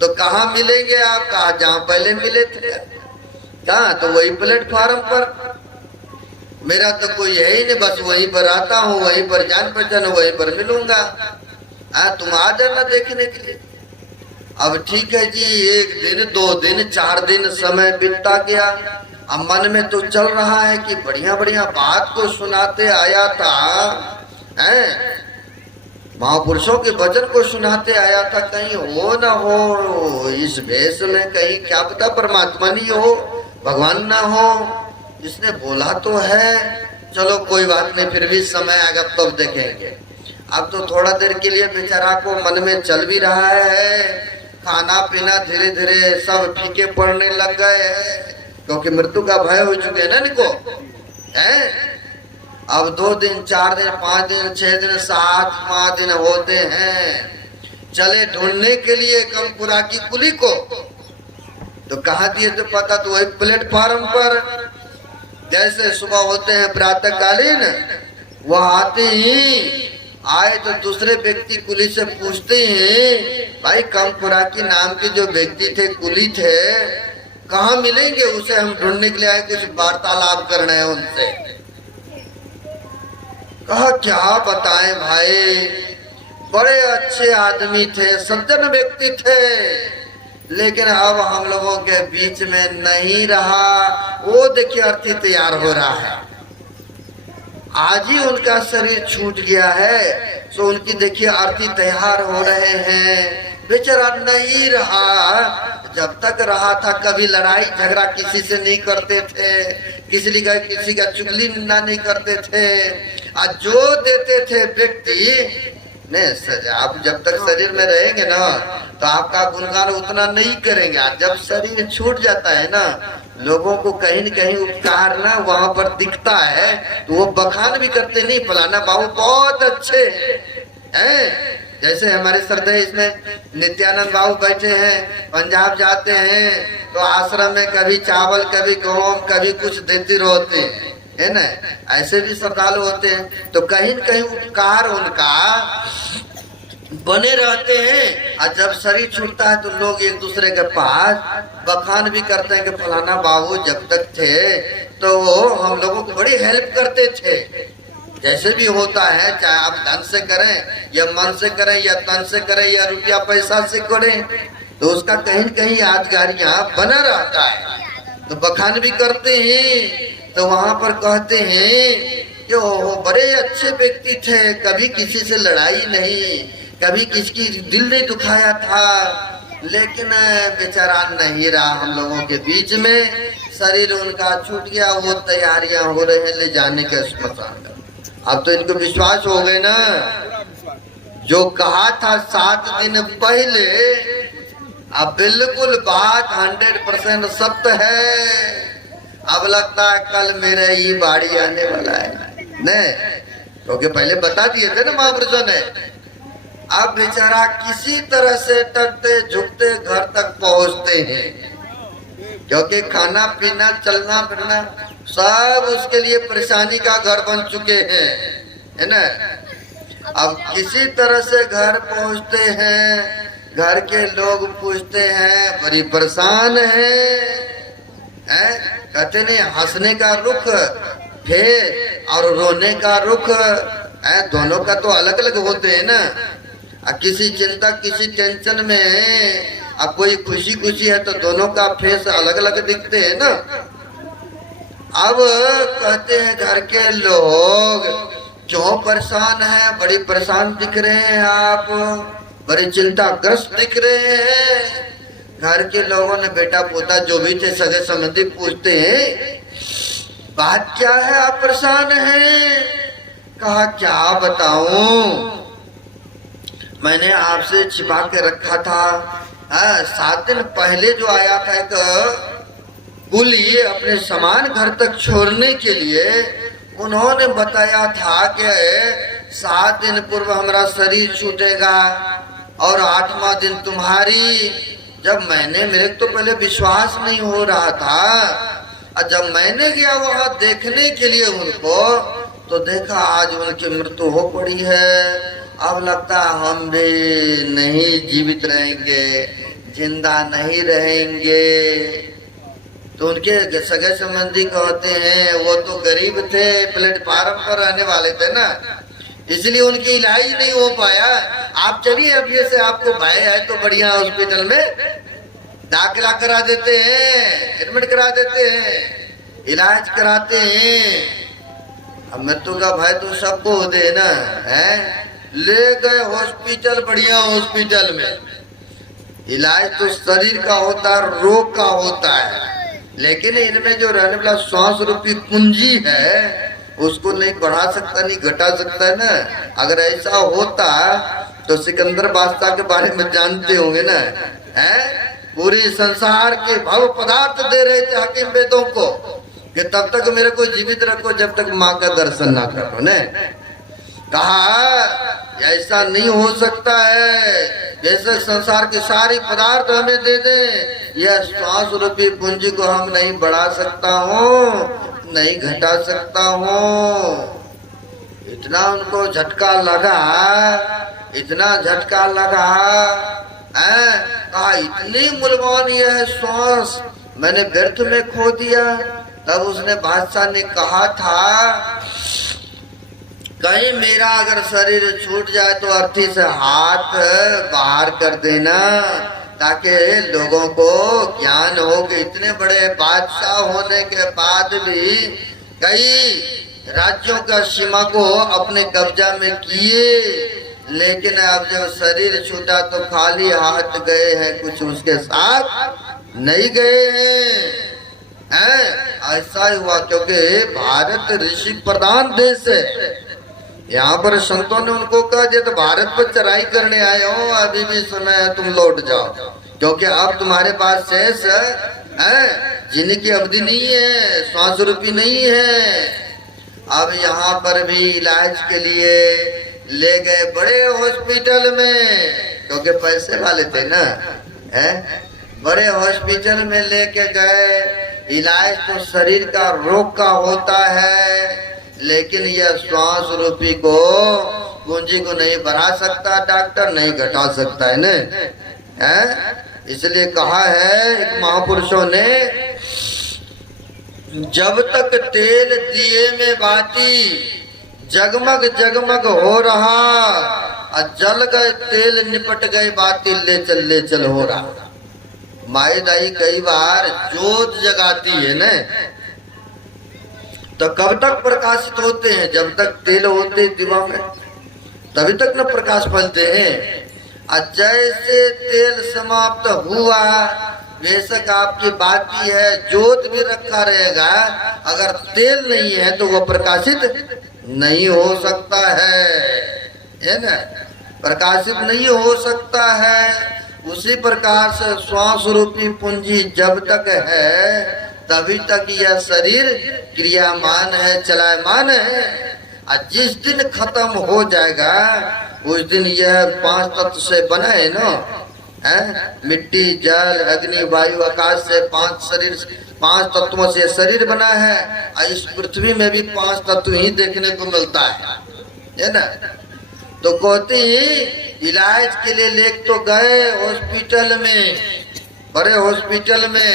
तो कहाँ मिलेंगे आप? कहा जहां पहले मिले थे। कहा तो वही प्लेटफार्म पर। मेरा तो कोई है ही नहीं, बस वहीं पर आता हूँ, वहीं पर जान पहचान, वहीं पर मिलूंगा। तुम आ जाना देखने के लिए। अब ठीक है जी, 1 दिन 2 दिन 4 दिन समय बीतता गया। अब मन में तो चल रहा है कि बढ़िया बढ़िया बात को सुनाते आया था, हैं? महापुरुषों के वचन को सुनाते आया था, कहीं हो ना हो इस भेष में, कहीं क्या पता परमात्मा नहीं हो, भगवान ना हो। जिसने बोला तो है, चलो कोई बात नहीं, फिर भी समय आएगा तब तो देखेंगे। अब तो थोड़ा देर के लिए बेचारा को मन में चल भी रहा है। खाना पीना धीरे धीरे सब फीके पड़ने लग गए हैं, क्योंकि मृत्यु का भय हो चुके हैं ना इनको, हैं? अब 2 दिन 4 दिन 5 दिन 6 दिन 7वां दिन होते हैं। चले ढूंढने के लिए कमपुरा की कुली को, तो कहा दिए तो पता, तो वही प्लेटफार्म पर जैसे सुबह होते हैं प्रातः कालीन, वह आते ही आए तो दूसरे व्यक्ति कुली से पूछते हैं भाई कमपुरा की नाम के जो व्यक्ति थे, कुली थे, कहाँ मिलेंगे? उसे हम ढूंढने के लिए आए, कुछ वार्तालाप करना है उनसे। कहा क्या बताएं भाई, बड़े अच्छे आदमी थे, सज्जन व्यक्ति थे, लेकिन अब हम लोगों के बीच में नहीं रहा। वो देखिए अर्थी तैयार हो रहा है, आज ही उनका शरीर छूट गया है, तो उनकी देखिए अर्थी तैयार हो रहे हैं। बेचारा नहीं रहा, जब तक रहा था कभी लड़ाई झगड़ा किसी से नहीं करते थे, किसी का चुगली निंदा नहीं करते थे। और जो देते थे व्यक्ति नहीं, आप जब तक शरीर में रहेंगे ना तो आपका गुणगान उतना नहीं करेंगे। जब शरीर छूट जाता है ना, लोगों को कहीं न कहीं उपकार ना वहां पर दिखता है तो वो बखान भी करते, नहीं फलाना बाबू बहुत अच्छे हैं। जैसे हमारे श्रद्धेय इसमें नित्यानंद बाबू बैठे हैं, पंजाब जाते हैं तो आश्रम में कभी चावल कभी गेहूं कभी कुछ देते रहते हैं, है ना। ऐसे भी श्रद्धालु होते हैं तो कहीं न कहीं उपकार उनका बने रहते हैं। और जब शरीर छूटता है तो लोग एक दूसरे के पास बखान भी करते हैं कि फलाना बाबू जब तक थे तो वो हम लोगों को बड़ी हेल्प करते थे। जैसे भी होता है, चाहे आप धन से करें या मन से करें या तन से करें या रुपया पैसा से करें, तो उसका कहीं न कहीं यादगारियां बना रहता है। तो बखान भी करते हैं तो वहां पर कहते हैं कि वो बड़े अच्छे व्यक्ति थे, कभी किसी से लड़ाई नहीं, कभी किसी दिल नहीं दुखाया था, लेकिन बेचारा नहीं रहा हम लोगों के बीच में, शरीर उनका छूट गया। वो तैयारियां हो रहे हैं ले जाने के श्मशान। अब तो इनको विश्वास हो गए ना, जो कहा था 7 दिन पहले अब बिल्कुल बात 100% सत्य है। अब लगता है कल मेरे ही बाड़ी आने वाला है नहीं, क्योंकि पहले बता दिए थे ना महापुरुषों ने। अब बेचारा किसी तरह से टकते झुकते घर तक पहुंचते हैं, क्योंकि खाना पीना चलना फिरना सब उसके लिए परेशानी का घर बन चुके हैं, है ना। अब किसी तरह से घर पहुंचते हैं, घर के लोग पूछते हैं बड़ी परेशान है? कहते नहीं, हंसने का रुख फिर और रोने का रुख दोनों का तो अलग अलग होते हैं ना। किसी चिंता किसी टेंशन में है, अब कोई खुशी खुशी है तो दोनों का फेस अलग अलग दिखते हैं ना। अब कहते हैं घर के लोग क्यों परेशान हैं, बड़ी परेशान दिख रहे हैं आप, बड़ी चिंताग्रस्त दिख रहे हैं। घर के लोगों ने बेटा पोता जो भी थे सगे संबंधी पूछते हैं बात क्या है, आप परेशान हैं? कहा क्या बताऊं, मैंने आपसे छिपा के रखा था। 7 दिन पहले जो आया था एक कुली अपने सामान घर तक छोड़ने के लिए, उन्होंने बताया था कि 7 दिन पूर्व हमारा शरीर छूटेगा और 8वां दिन तुम्हारी। जब मेरे तो पहले विश्वास नहीं हो रहा था, और जब मैंने गया वहां देखने के लिए उनको, तो देखा आज उनकी मृत्यु हो पड़ी है। अब लगता हम भी नहीं जीवित रहेंगे, जिंदा नहीं रहेंगे। तो उनके सगे संबंधी कहते हैं वो तो गरीब थे, प्लेटफार्म पर रहने वाले थे ना, इसलिए उनकी इलाज नहीं हो पाया। आप चलिए अभी से आपको भय है तो बढ़िया हॉस्पिटल में दाखिला करा देते हैं, एडमिट करा देते हैं, इलाज कराते हैं। अब मृत्यु का भय तो सबको होते है ना, है ले गए हॉस्पिटल, बढ़िया हॉस्पिटल में। इलाज तो शरीर का होता है, रोग का होता है, लेकिन इनमें जो रहने वाला श्वास रूपी पूंजी है उसको नहीं बढ़ा सकता नहीं घटा सकता है ना। अगर ऐसा होता तो सिकंदर बादशाह के बारे में जानते होंगे ना, है पूरी संसार के भव पदार्थ दे रहे थे हकीम वेदों को कि तब तक मेरे को जीवित रखो जब तक माँ का दर्शन ना करो ने। कहा ऐसा नहीं हो सकता है, जैसे संसार के सारी पदार्थ हमें दे दे, यह श्वास रूपी पूंजी को हम नहीं बढ़ा सकता हूँ, नहीं घटा सकता हूँ। इतना उनको झटका लगा, इतना झटका लगा, कहा इतनी मूल्यवान यह श्वास मैंने व्यर्थ में खो दिया। तब उसने बादशाह ने कहा था कहीं मेरा अगर शरीर छूट जाए तो अर्थी से हाथ बाहर कर देना, ताकि लोगों को ज्ञान हो कि इतने बड़े बादशाह होने के बाद भी कई राज्यों का सीमा को अपने कब्जा में किए, लेकिन अब जब शरीर छूटा तो खाली हाथ गए हैं, कुछ उसके साथ नहीं गए हैं। ऐसा ही हुआ, क्योंकि भारत ऋषि प्रधान देश है। यहाँ पर संतों ने उनको कहा, जे तो भारत पर चढ़ाई करने आए हो, अभी भी समय है, तुम लौट जाओ, क्योंकि अब तुम्हारे पास शेष है जिनकी अवधि नहीं है, श्वास रूपी नहीं है। अब यहाँ पर भी इलाज के लिए ले गए बड़े हॉस्पिटल में, क्योंकि पैसे वाले थे ना, बड़े हॉस्पिटल में लेके गए। इलाज तो शरीर का रोग का होता है, लेकिन यह श्वास रूपी को पूंजी को नहीं बढ़ा सकता डॉक्टर, नहीं घटा सकता है ना। इसलिए कहा है एक महापुरुषों ने, जब तक तेल दिए में बाती जगमग जगमग हो रहा, और जल गए तेल निपट गए बाती ले चल हो रहा। माई दाई कई बार जोत जगाती है ना, तो कब तक प्रकाशित होते हैं? जब तक तेल होते दिमाग में तभी तक न प्रकाश फैलते हैं। और जैसे तेल समाप्त हुआ, बेशक आपकी बाती है, जोत भी रखा रहेगा, अगर तेल नहीं है तो वो प्रकाशित नहीं हो सकता है ना, प्रकाशित नहीं हो सकता है। उसी प्रकार से श्वास रूपी पूंजी जब तक है तभी तक यह शरीर क्रियामान है, चलायमान है। और जिस दिन खत्म हो जाएगा उस दिन यह 5 तत्व से बना है ना, मिट्टी, जल, अग्नि, वायु, आकाश से 5 तत्वों से शरीर बना है। और इस पृथ्वी में भी 5 तत्व ही देखने को मिलता है ना। तो कहते ही इलाज के लिए लेके तो गए हॉस्पिटल में, बड़े हॉस्पिटल में,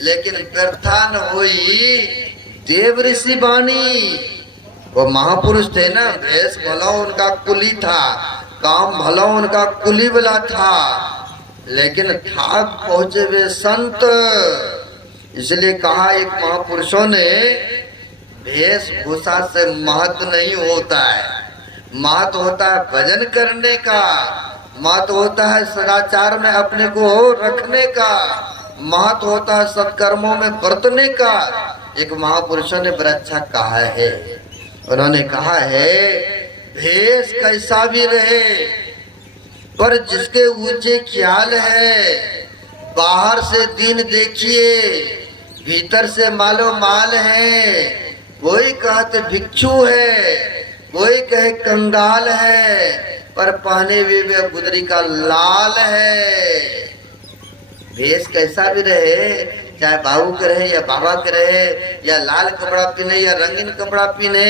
लेकिन व्यर्था न हुई। देव ऋषि बानी, वो महापुरुष थे ना, भेष भला उनका कुली था, काम भला उनका कुली वाला था, लेकिन ठाक पहुंचे वे संत। इसलिए कहा एक महापुरुषों ने, वेशभूषा से महत्व नहीं होता है, महत्व होता है भजन करने का, महत्व होता है सदाचार में अपने को रखने का, महत्व होता है सत्कर्मों में बरतने का। एक महापुरुषों ने बड़ा अच्छा कहा है, उन्होंने कहा है, भेष कैसा भी रहे पर जिसके ऊंचे ख्याल है, बाहर से दीन देखिए, भीतर से मालो माल है। कोई कहते भिक्षु है, कोई कहे कंगाल है, पर पहने हुए वे गुदरी का लाल है। भेष कैसा भी रहे, चाहे बाबू के रहे या बाबा के रहे, या लाल कपड़ा पहने या रंगीन कपड़ा पहने,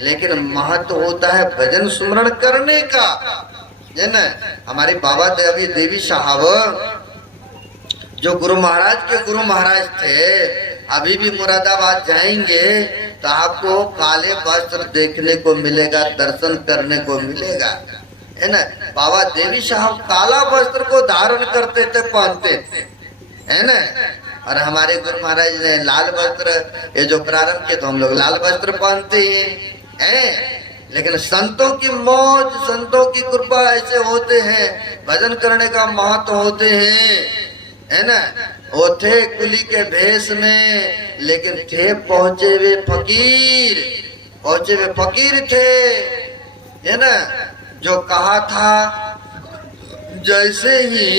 लेकिन महत्व होता है भजन सुमरण करने का, है ना। हमारे बाबा देवी साहब जो गुरु महाराज के गुरु महाराज थे, अभी भी मुरादाबाद जाएंगे तो आपको काले वस्त्र देखने को मिलेगा, दर्शन करने को मिलेगा, है ना। बाबा देवी साहब काला वस्त्र को धारण करते थे, पहनते थे, है ना। और हमारे गुरु महाराज ने लाल वस्त्र, ये जो प्रारंभ किया तो हम लोग लाल वस्त्र पहनते हैं। लेकिन संतों की मौज, संतों की कृपा ऐसे होते हैं, भजन करने का महत्व होते हैं, है ना। वो थे कुली के भेष में, लेकिन थे पहुंचे वे फकीर, पहुंचे वे फकीर थे, है ना। जो कहा था, जैसे ही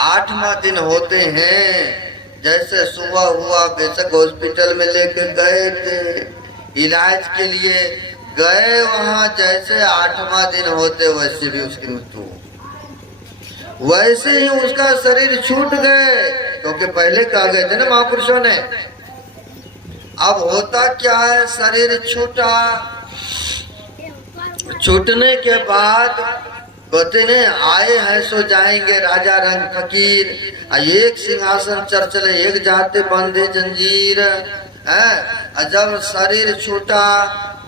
8वां दिन होते हैं, जैसे सुबह हुआ, बेशक हॉस्पिटल में लेके गए थे इलाज के लिए, गए वहां, जैसे 8वां दिन होते वैसे भी उसकी मृत्यु, वैसे ही उसका शरीर छूट गए, क्योंकि पहले कहा गए थे ना महापुरुषों ने। अब होता क्या है, शरीर छूटा, छूटने के बाद कहते ने, आए हैं सो जाएंगे राजा रंग फकीर, एक सिंहासन चर्चले एक जाते बंधे जंजीर है। जब शरीर छूटा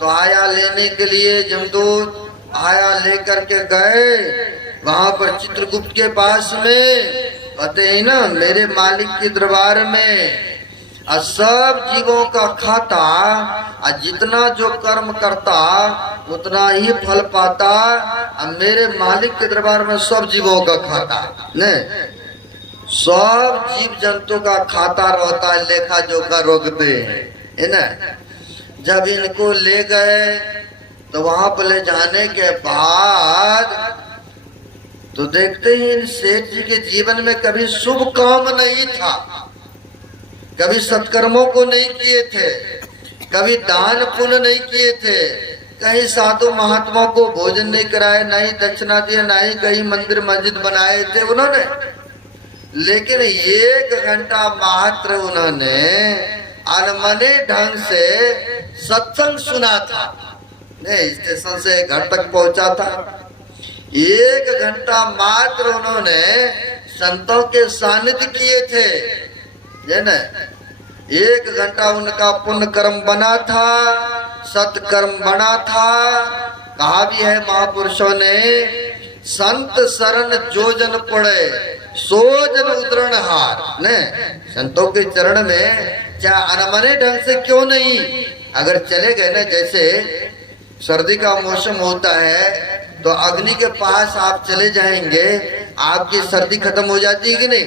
तो आया लेने के लिए जमदूत, आया लेकर के गए वहां पर चित्रगुप्त के पास में, कहते हैं ना, मेरे मालिक के दरबार में और सब जीवों का खाता, और जितना जो कर्म करता उतना ही फल पाता। और मेरे मालिक के दरबार में सब जीवों का खाता ने, सब जीव जंतु का खाता रहता है, लेखा जोखा रोकते हैं, है ना। जब इनको ले गए तो वहां पर ले जाने के बाद तो देखते ही इन सेठ जी के जीवन में कभी शुभ काम नहीं था, कभी सत्कर्मों को नहीं किए थे, कभी दान पुण्य नहीं किए थे, कहीं साधु महात्मा को भोजन नहीं कराए, नहीं दक्षिणा दिया, नहीं कहीं मंदिर मस्जिद बनाए थे उन्होंने। लेकिन 1 घंटा मात्र उन्होंने अनमने ढंग से सत्संग सुना था। स्टेशन से घर तक पहुंचा था, 1 घंटा मात्र उन्होंने संतों के सानिध्य किए थे, है ना। 1 घंटा उनका पुण्य कर्म बना था, सत्कर्म बना था। कहा भी है महापुरुषों ने, संत शरण जो जन पड़े सो जन उतरण हार ने। संतों के चरण में चाहे अनमने ढंग से क्यों नहीं, अगर चले गए ना, जैसे सर्दी का मौसम होता है तो अग्नि के पास आप चले जाएंगे, आपकी सर्दी खत्म हो जाती है कि नहीं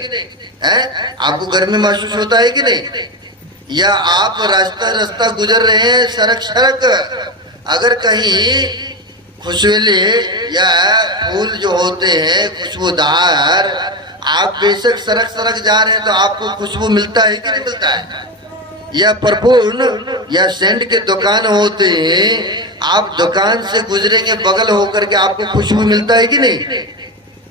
है? आपको गर्मी महसूस होता है कि नहीं? या आप रास्ता गुजर रहे हैं, सड़क अगर कहीं खुशबूले या फूल जो होते हैं खुशबूदार, आप बेशक सड़क जा रहे हैं तो आपको खुशबू मिलता है कि नहीं मिलता है? या परफ्यूम या सेंट के दुकान होते हैं, आप दुकान से गुजरेंगे बगल होकर के आपको खुशबू मिलता है कि नहीं?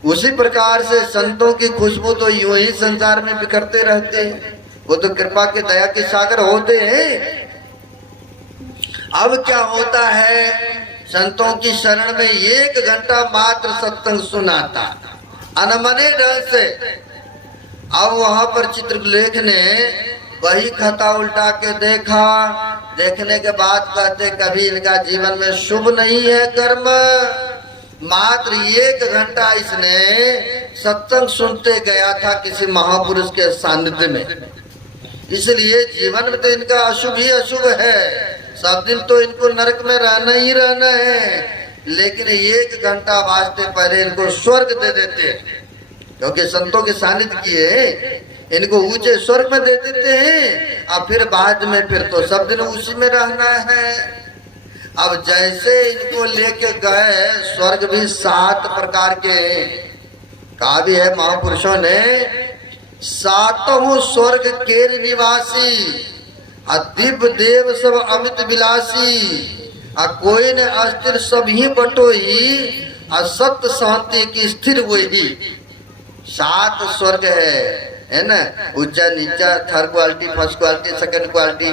उसी प्रकार से संतों की खुशबू तो यूं ही संसार में बिखरते रहते हैं, वो तो कृपा के दया के सागर होते हैं। अब क्या होता है, संतों की शरण में 1 घंटा मात्र सत्संग सुनाता अनमने ढंग से। अब वहां पर चित्रलेख ने वही खाता उल्टा के देखा, देखने के बाद कहते कभी इनका जीवन में शुभ नहीं है कर्म, मात्र 1 घंटा इसने सत्संग सुनते गया था किसी महापुरुष के सानिध्य में, इसलिए जीवन में तो इनका अशुभ ही अशुभ है। सब दिन तो इनको नरक में रहना ही रहना है, लेकिन 1 घंटा वास्ते पहले इनको स्वर्ग दे देते, क्योंकि संतों के सानिध्य किए इनको ऊंचे स्वर्ग में दे देते हैं, और फिर बाद में फिर तो सब दिन उसी में रहना है। अब जैसे इनको लेके गए, स्वर्ग भी 7 प्रकार के कहा भी है महापुरुषों ने, 7 स्वर्ग के निवासी, दिव्य देव सब अमित विलासी, कोई ने अस्थिर सब ही बटो ही, सत्य शांति की स्थिर वही। 7 स्वर्ग है ना, ऊंचा नीचा, third quality, first quality, second quality,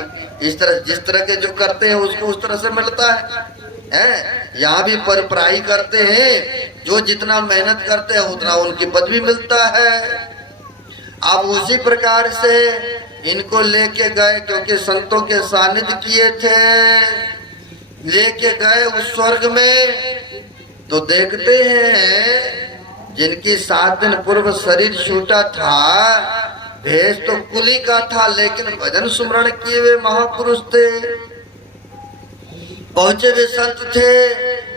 इस तरह जिस तरह के जो करते हैं उसको उस तरह से मिलता है। यहाँ भी परपराई करते हैं, जो जितना मेहनत करते हैं उतना उनकी पदवी मिलता है। अब उसी प्रकार से इनको लेके गए, क्योंकि संतों के सानिध्य किए थे, लेके गए उस स्वर्ग में। तो देखते हैं जिनकी 7 दिन पूर्व शरीर छूटा था, भेष तो कुली का था, लेकिन भजन सुमरण किए हुए महापुरुष थे, पहुंचे हुए संत थे।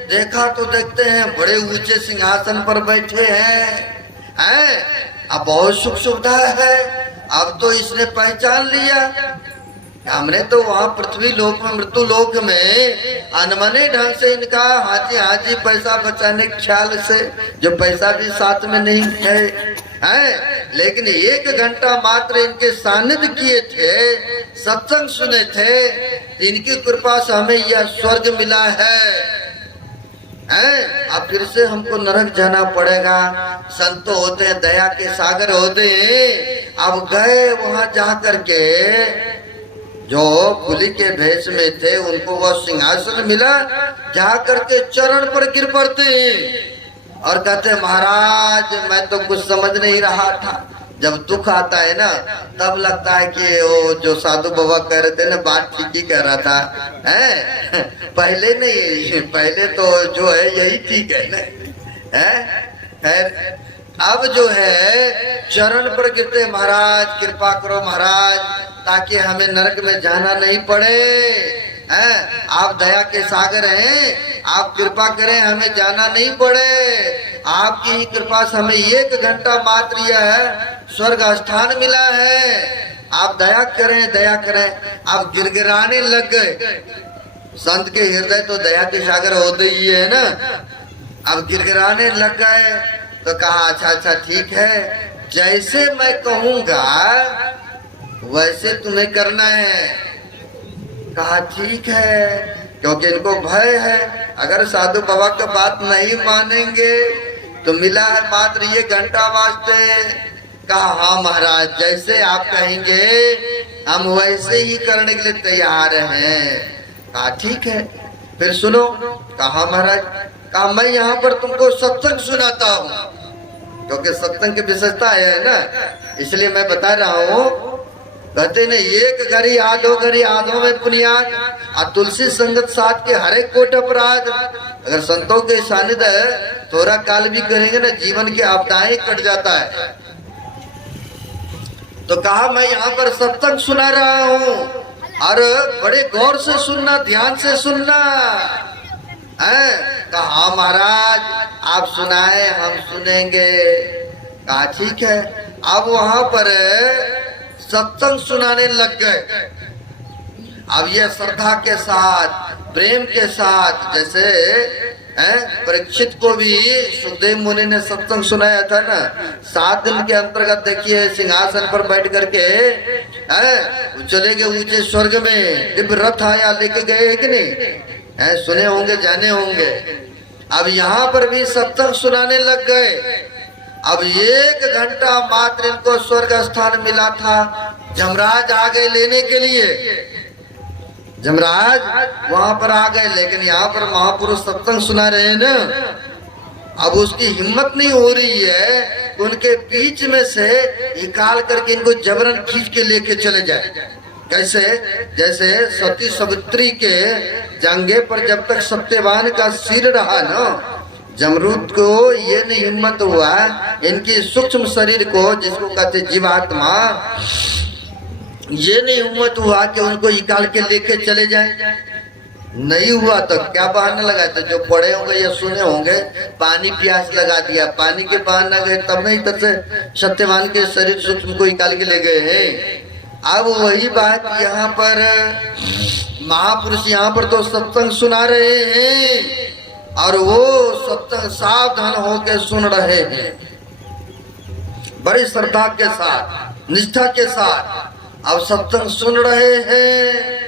देखा तो देखते हैं बड़े ऊंचे सिंहासन पर बैठे हैं, अब बहुत सुख सुविधा है। अब तो इसने पहचान लिया, हमने तो वहां पृथ्वी लोक में, मृत्यु लोक में अनमने ढंग से इनका हाजी पैसा बचाने के ख्याल से, जो पैसा भी साथ में नहीं है, लेकिन 1 घंटा मात्र इनके सानिध्य किए थे, सत्संग सुने थे, इनकी कृपा से हमें यह स्वर्ग मिला है। अब फिर से हमको नरक जाना पड़ेगा। संत होते हैं, दया के सागर होते हैं। अब गए वहां जा करके, जो कुली के भेष में थे उनको वह सिंहासन मिला, जा करके चरण पर गिर पड़ते और कहते महाराज मैं तो कुछ समझ नहीं रहा था। जब दुख आता है ना, तब लगता है कि वो जो साधु बाबा कह रहे थे ना, बात ठीक ही कह रहा था, है पहले नहीं, पहले तो जो है यही ठीक है ना, है अब जो है चरण पर गिरते, महाराज कृपा करो महाराज, ताकि हमें नरक में जाना नहीं पड़े। हैं, आप दया के सागर हैं, आप कृपा करें हमें जाना नहीं पड़े। आपकी ही कृपा से हमें 1 घंटा मात्र यह स्वर्ग स्थान मिला है। आप दया करें, दया करें। आप गिरगिराने लग गए। संत के हृदय तो दया के सागर होते ही है ना। अब गिरगिराने लग गए तो कहा अच्छा अच्छा ठीक है, जैसे मैं कहूंगा वैसे तुम्हें करना है। कहा ठीक है, क्योंकि इनको भय है अगर साधु बाबा का बात नहीं मानेंगे तो मिला है मात्र 1 घंटा वास्ते। कहा हाँ महाराज, जैसे आप कहेंगे हम वैसे ही करने के लिए तैयार हैं। कहा ठीक है, फिर सुनो। कहा महाराज, कहा मैं यहाँ पर तुमको सत्संग सुनाता हूँ, क्योंकि सत्संग की विशेषता है ना, इसलिए मैं बता रहा हूँ। कहते न 1 घड़ी आधो घड़ी आधो में पुनियाद, और तुलसी संगत साथ के हर एक कोट अपराध। अगर संतों के सानिध्य थोड़ा काल भी करेंगे ना, जीवन की आपदाएं कट जाता है। तो कहा मैं यहाँ पर सत्संग सुना रहा हूँ, और बड़े गौर से सुनना, ध्यान से सुनना है। कहा महाराज आप सुनाए हम सुनेंगे। कहा ठीक है। अब वहां पर सत्संग सुनाने लग गए। अब ये श्रद्धा के साथ, प्रेम के साथ, जैसे परीक्षित को भी सुखदेव मुनि ने सत्संग सुनाया था ना। 7 दिन के अंतर्गत देखिए सिंहासन पर बैठ करके चले गए ऊंचे स्वर्ग में। दिव्य रथ आया, लेके गए कि नहीं, सुने होंगे, जाने होंगे। अब यहाँ पर भी सत्संग सुनाने लग गए। अब 1 घंटा मात्र इनको स्वर्ग स्थान मिला था। जमराज आ गए लेने के लिए, जमराज वहां पर आ गए, लेकिन यहाँ पर महापुरुष सत्संग सुना रहे हैं ना। अब उसकी हिम्मत नहीं हो रही है, उनके बीच में से निकाल करके इनको जबरन खींच के लेके चले जाए। कैसे? जैसे सती सावित्री के जांघे पर जब तक सत्यवान का सिर रहा ना, जमरूद को ये नहीं हिम्मत हुआ इनकी सूक्ष्म शरीर को, जिसको कहते जीवात्मा, ये नहीं हिम्मत हुआ कि उनको निकाल के लेके चले जाए। नहीं हुआ तो क्या बहाना लगाए? तो जो पढ़े होंगे या सुने होंगे, पानी प्यास लगा दिया, पानी के बहाना गए, तब नहीं तब से सत्यवान के शरीर सूक्ष्म को निकाल के ले गए हैं। अब वही बात यहाँ पर महापुरुष यहाँ पर तो सत्संग सुना रहे हैं, और वो सत्संग सावधान होकर सुन रहे हैं, बड़ी श्रद्धा के साथ, निष्ठा के साथ। अब सत्संग सुन रहे हैं।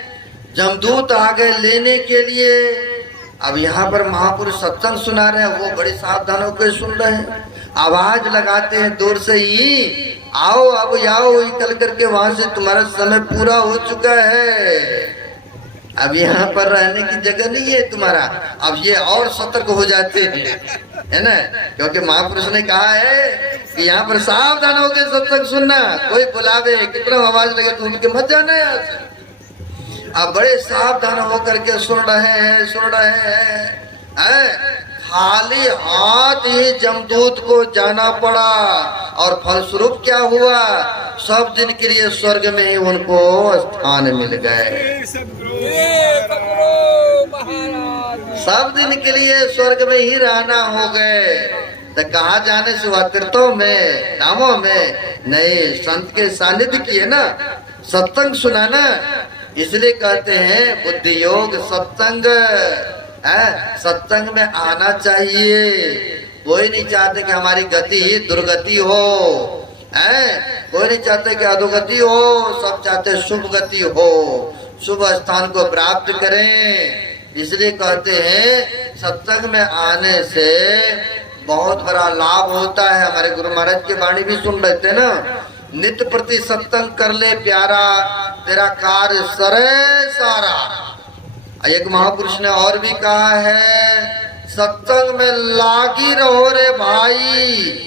जमदूत आ गए लेने के लिए। अब यहाँ पर महापुरुष सत्संग सुना रहे हैं, वो बड़े सावधान होकर सुन रहे हैं। आवाज लगाते हैं दूर से ही, आओ अब आओ, निकल करके वहां से, तुम्हारा समय पूरा हो चुका है, अब यहाँ पर रहने की जगह नहीं है तुम्हारा। अब ये और सतर्क हो जाते हैं, है ना, क्योंकि महापुरुष ने कहा है कि यहाँ पर सावधान होकर सत्संग सुनना। कोई बुलावे, कितना आवाज लगे तो उनके मत जाना यहाँ से। अब बड़े सावधान होकर के सुन रहे हैं, सुन रहे हैं। खाली हाथ ही जमदूत को जाना पड़ा, और फलस्वरूप क्या हुआ? सब दिन के लिए स्वर्ग में ही उनको स्थान मिल गए। सब दिन के लिए स्वर्ग में ही रहना हो गए। तो कहा जाने से हुआ? तीर्थों में, धामों में नहीं, संत के सानिध्य की है ना, सत्संग सुनाना। इसलिए कहते हैं बुद्धि योग सत्संग, सत्संग में आना चाहिए। कोई नहीं चाहते कि हमारी गति दुर्गति हो, कोई नहीं चाहते कि अधोगति हो, सब चाहते शुभ गति हो, शुभ स्थान को प्राप्त करें। इसलिए कहते हैं सत्संग में आने से बहुत बड़ा लाभ होता है। हमारे गुरु महाराज की वाणी भी सुन रहे थे ना, नित्य प्रति सत्संग कर ले प्यारा, तेरा कार्य सरे सारा। एक महापुरुष ने और भी कहा है, सत्संग में लागी रहो रे भाई,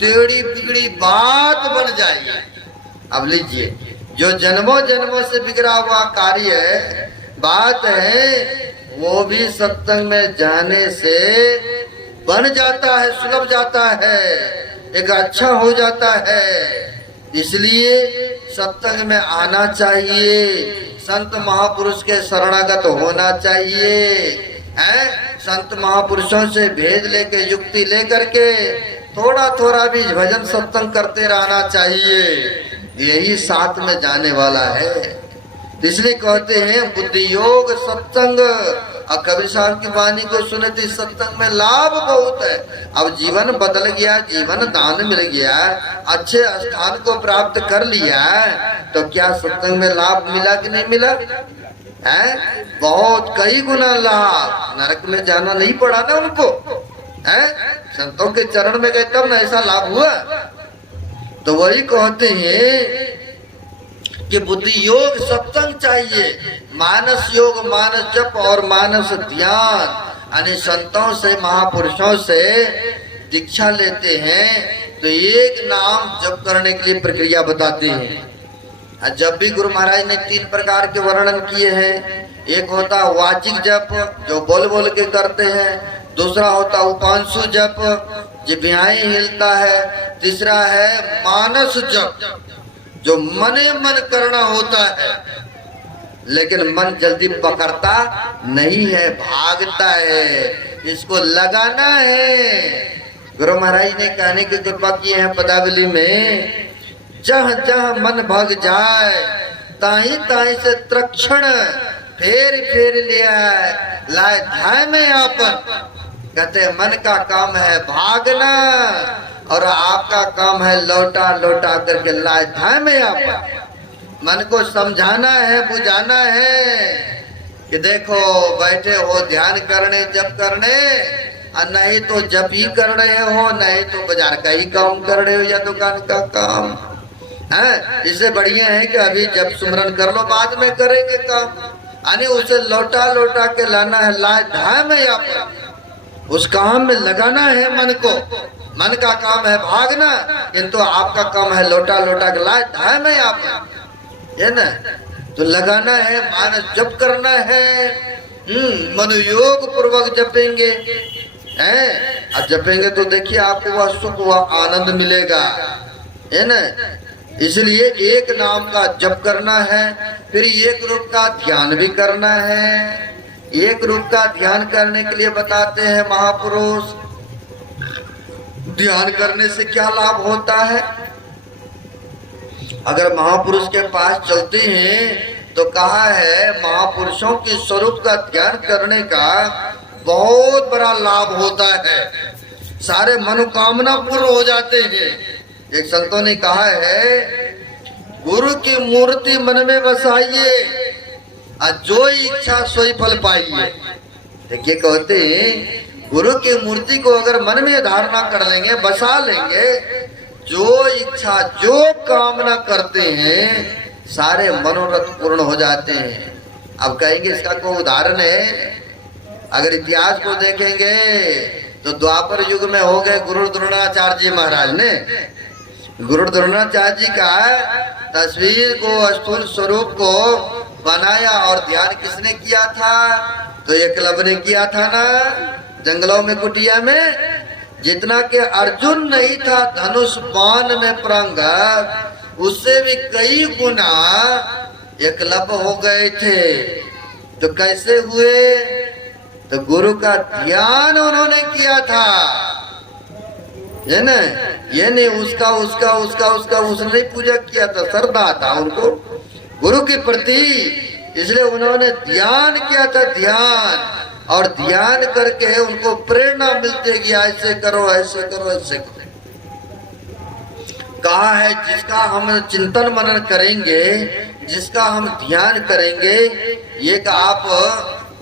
टेढ़ी बिगड़ी बात बन जाएगी। अब लीजिए, जो जन्मों जन्मों से बिगड़ा हुआ कार्य बात है, वो भी सत्संग में जाने से बन जाता है, सुलभ जाता है। एक अच्छा हो जाता है। इसलिए सत्संग में आना चाहिए, संत महापुरुष के शरणागत होना चाहिए, हैं? संत महापुरुषों से भेद लेके युक्ति लेकर के थोड़ा थोड़ा भी भजन सत्संग करते रहना चाहिए। यही साथ में जाने वाला है। इसलिए कहते हैं बुद्धि योग सत्संग। और कबीर साहब की वाणी को सुने तो सत्संग में लाभ बहुत है। अब जीवन बदल गया, जीवन दान मिल गया, अच्छे स्थान को प्राप्त कर लिया, तो क्या सत्संग में लाभ मिला कि नहीं मिला है? बहुत कई गुना लाभ। नरक में जाना नहीं पड़ा ना उनको, है? संतों के चरण में गए तब ना ऐसा लाभ हुआ। तो वही कहते हैं कि बुद्धि योग सत्संग चाहिए, मानस योग मानस जप और मानस ध्यान। यानी संतों से महापुरुषों से दीक्षा लेते हैं तो एक नाम जप करने के लिए प्रक्रिया बताते हैं। जब भी गुरु महाराज ने 3 प्रकार के वर्णन किए हैं। एक होता वाचिक जप जो बोल बोल के करते हैं, दूसरा होता उपांशु जप जिह्वाएं हिलता है, तीसरा है मानस जप जो मने मन करना होता है, लेकिन मन जल्दी पकड़ता नहीं है, भागता है, इसको लगाना है। गुरु महाराज ने कहने की कृपा की है पदावली में, जहाँ जहाँ मन भाग जाए ताही ताही से त्रक्षण फेर फेर लिया लाए धाय में आपन। कहते मन का काम है भागना और आपका काम है लौटा लौटा करके लाए धाय में आपन। मन को समझाना है, बुझाना है कि देखो बैठे हो ध्यान करने जप करने, और नहीं तो जप ही कर रहे हो, नहीं तो बाजार का ही काम कर रहे हो या दुकान का काम है। इससे बढ़िया है कि अभी जब सुमरन कर लो, बाद में करेंगे काम। यानी उसे लौटा लौटा के लाना है लाए धाय में आपन। उस काम में लगाना है मन को। मन का काम है भागना, किंतु आपका काम है लौटा लौटा के लाए धाय में आपन, है ना? तो लगाना है, मानस जप करना है। मनोयोग पूर्वक जपेंगे हैं, और जपेंगे तो देखिए आपको वह सुख वह आनंद मिलेगा, है ना? इसलिए एक नाम का जप करना है, फिर एक रूप का ध्यान भी करना है। एक रूप का ध्यान करने के लिए बताते हैं महापुरुष, ध्यान करने से क्या लाभ होता है। अगर महापुरुष के पास चलते हैं तो कहा है महापुरुषों के स्वरूप का ध्यान करने का बहुत बड़ा लाभ होता है, सारे मनोकामना पूर्ण हो जाते हैं। एक संतों ने कहा है गुरु की मूर्ति मन में बसाइए और जो इच्छा सोई फल पाइए। देखिए कहते हैं गुरु की मूर्ति को अगर मन में धारणा कर लेंगे, बसा लेंगे, जो इच्छा जो कामना करते हैं सारे मनोरथ पूर्ण हो जाते हैं। अब कहेंगे इसका कोई उदाहरण है? अगर इतिहास को देखेंगे तो द्वापर युग में हो गए गुरु द्रोणाचार्य जी महाराज ने। गुरु द्रोणाचार्य जी का तस्वीर को, स्थूल स्वरूप को बनाया और ध्यान किसने किया था? तो एकलव्य ने किया था ना, जंगलों में कुटिया में। जितना के अर्जुन नहीं था धनुष बाण में पारंगत, उससे भी कई गुना एकलव्य हो गए थे। तो कैसे हुए? तो गुरु का ध्यान उन्होंने किया था, है ना? ये नहीं उसका उसका उसका उसका उसने पूजा किया था, श्रद्धा था उनको गुरु के प्रति, इसलिए उन्होंने ध्यान किया था। ध्यान और ध्यान करके उनको प्रेरणा मिलती गई, ऐसे करो ऐसे करो ऐसे करो। कहा है जिसका हम चिंतन मनन करेंगे, जिसका हम ध्यान करेंगे, ये कि आप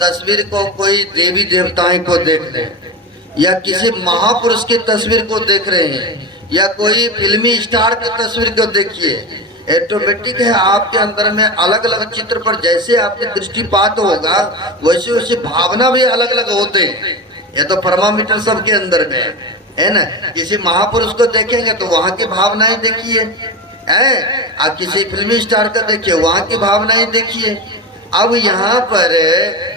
तस्वीर को कोई देवी देवताएं को देख लें, या किसी महापुरुष की तस्वीर को देख रहे हैं, या कोई फिल्मी स्टार की तस्वीर को देखिए, ऑटोमेटिक है आपके अंदर में अलग अलग चित्र पर जैसे आपकी दृष्टिपात होगा वैसे वैसे भावना भी अलग अलग होते हैं। ये तो थर्मामीटर सबके अंदर में है ना। किसी महापुरुष को देखेंगे तो वहाँ की भावनाएं देखिए, हैं? आप किसी फिल्मी स्टार का देखिए, वहाँ की भावनाएं देखिए। अब यहाँ पर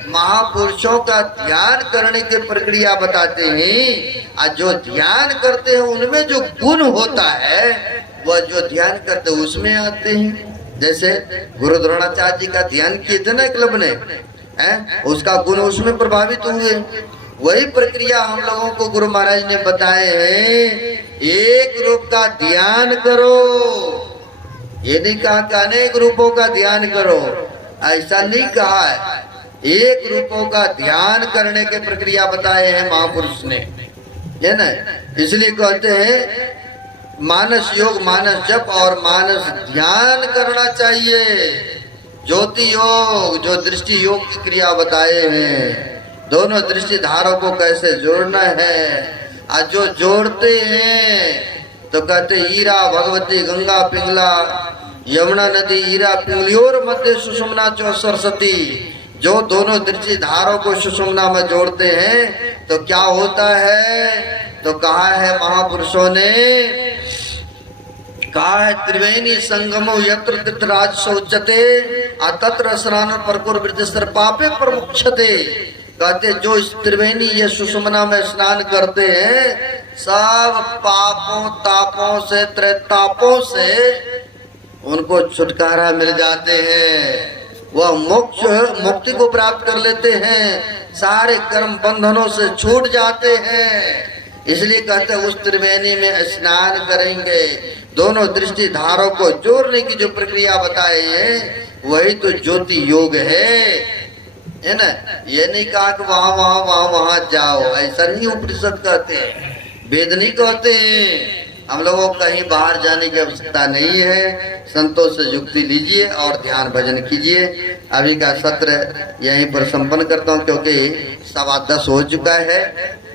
महापुरुषों का ध्यान करने की प्रक्रिया बताते हैं। और जो ध्यान करते हैं उनमें जो गुण होता है वह जो ध्यान करते हैं उसमें आते हैं। जैसे गुरु द्रोणाचार्य जी का ध्यान किए थे ना क्लब ने, उसका गुण उसमें प्रभावित हुए। वही प्रक्रिया हम लोगों को गुरु महाराज ने बताए हैं। एक रूप का ध्यान करो, ये नहीं कहा कि अनेक रूपों का ध्यान करो, ऐसा नहीं कहा है। एक रूपों का ध्यान करने के प्रक्रिया बताए हैं महापुरुष ने, है ना। इसलिए कहते हैं मानस योग, मानस जप और मानस ध्यान करना चाहिए। ज्योति योग, जो दृष्टि योग की क्रिया बताए हैं, दोनों दृष्टि धारों को कैसे जोड़ना है। और जो जोड़ते हैं तो कहते ईरा भगवती गंगा पिंगला यमुना नदी ईरा पिंगली और मध्य सुषुम्ना चो सरस्वती। जो दोनों दृष्टि धारों को सुषुम्ना में जोड़ते हैं तो क्या होता है, तो कहा है महापुरुषों ने, कहा है त्रिवेणी संगमो यत्र तीर्थराज शौचते तत्र स्नान परकुर वृद्धस्तर पापे प्रमुक्षते। कहते जो इस त्रिवेणी ये सुषुम्ना में स्नान करते हैं सब पापों तापों से त्रैतापों से उनको छुटकारा मिल जाते हैं। वह मोक्ष मुक्ति को प्राप्त कर लेते हैं, सारे कर्म बंधनों से छूट जाते हैं। इसलिए कहते हैं उस त्रिवेणी में स्नान करेंगे। दोनों दृष्टि धारों को जोड़ने की जो प्रक्रिया बताए हैं वही तो ज्योति योग है ना। ये नहीं कहा कि वहां जाओ, ऐसा नहीं उपनिषद कहते हैं, वेद नहीं कहते हैं। हम लोगों को कहीं बाहर जाने की आवश्यकता नहीं है। संतों से युक्ति लीजिए और ध्यान भजन कीजिए। अभी का सत्र यहीं पर संपन्न करता हूँ क्योंकि 10:15 हो चुका है,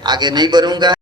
आगे नहीं बढ़ूंगा।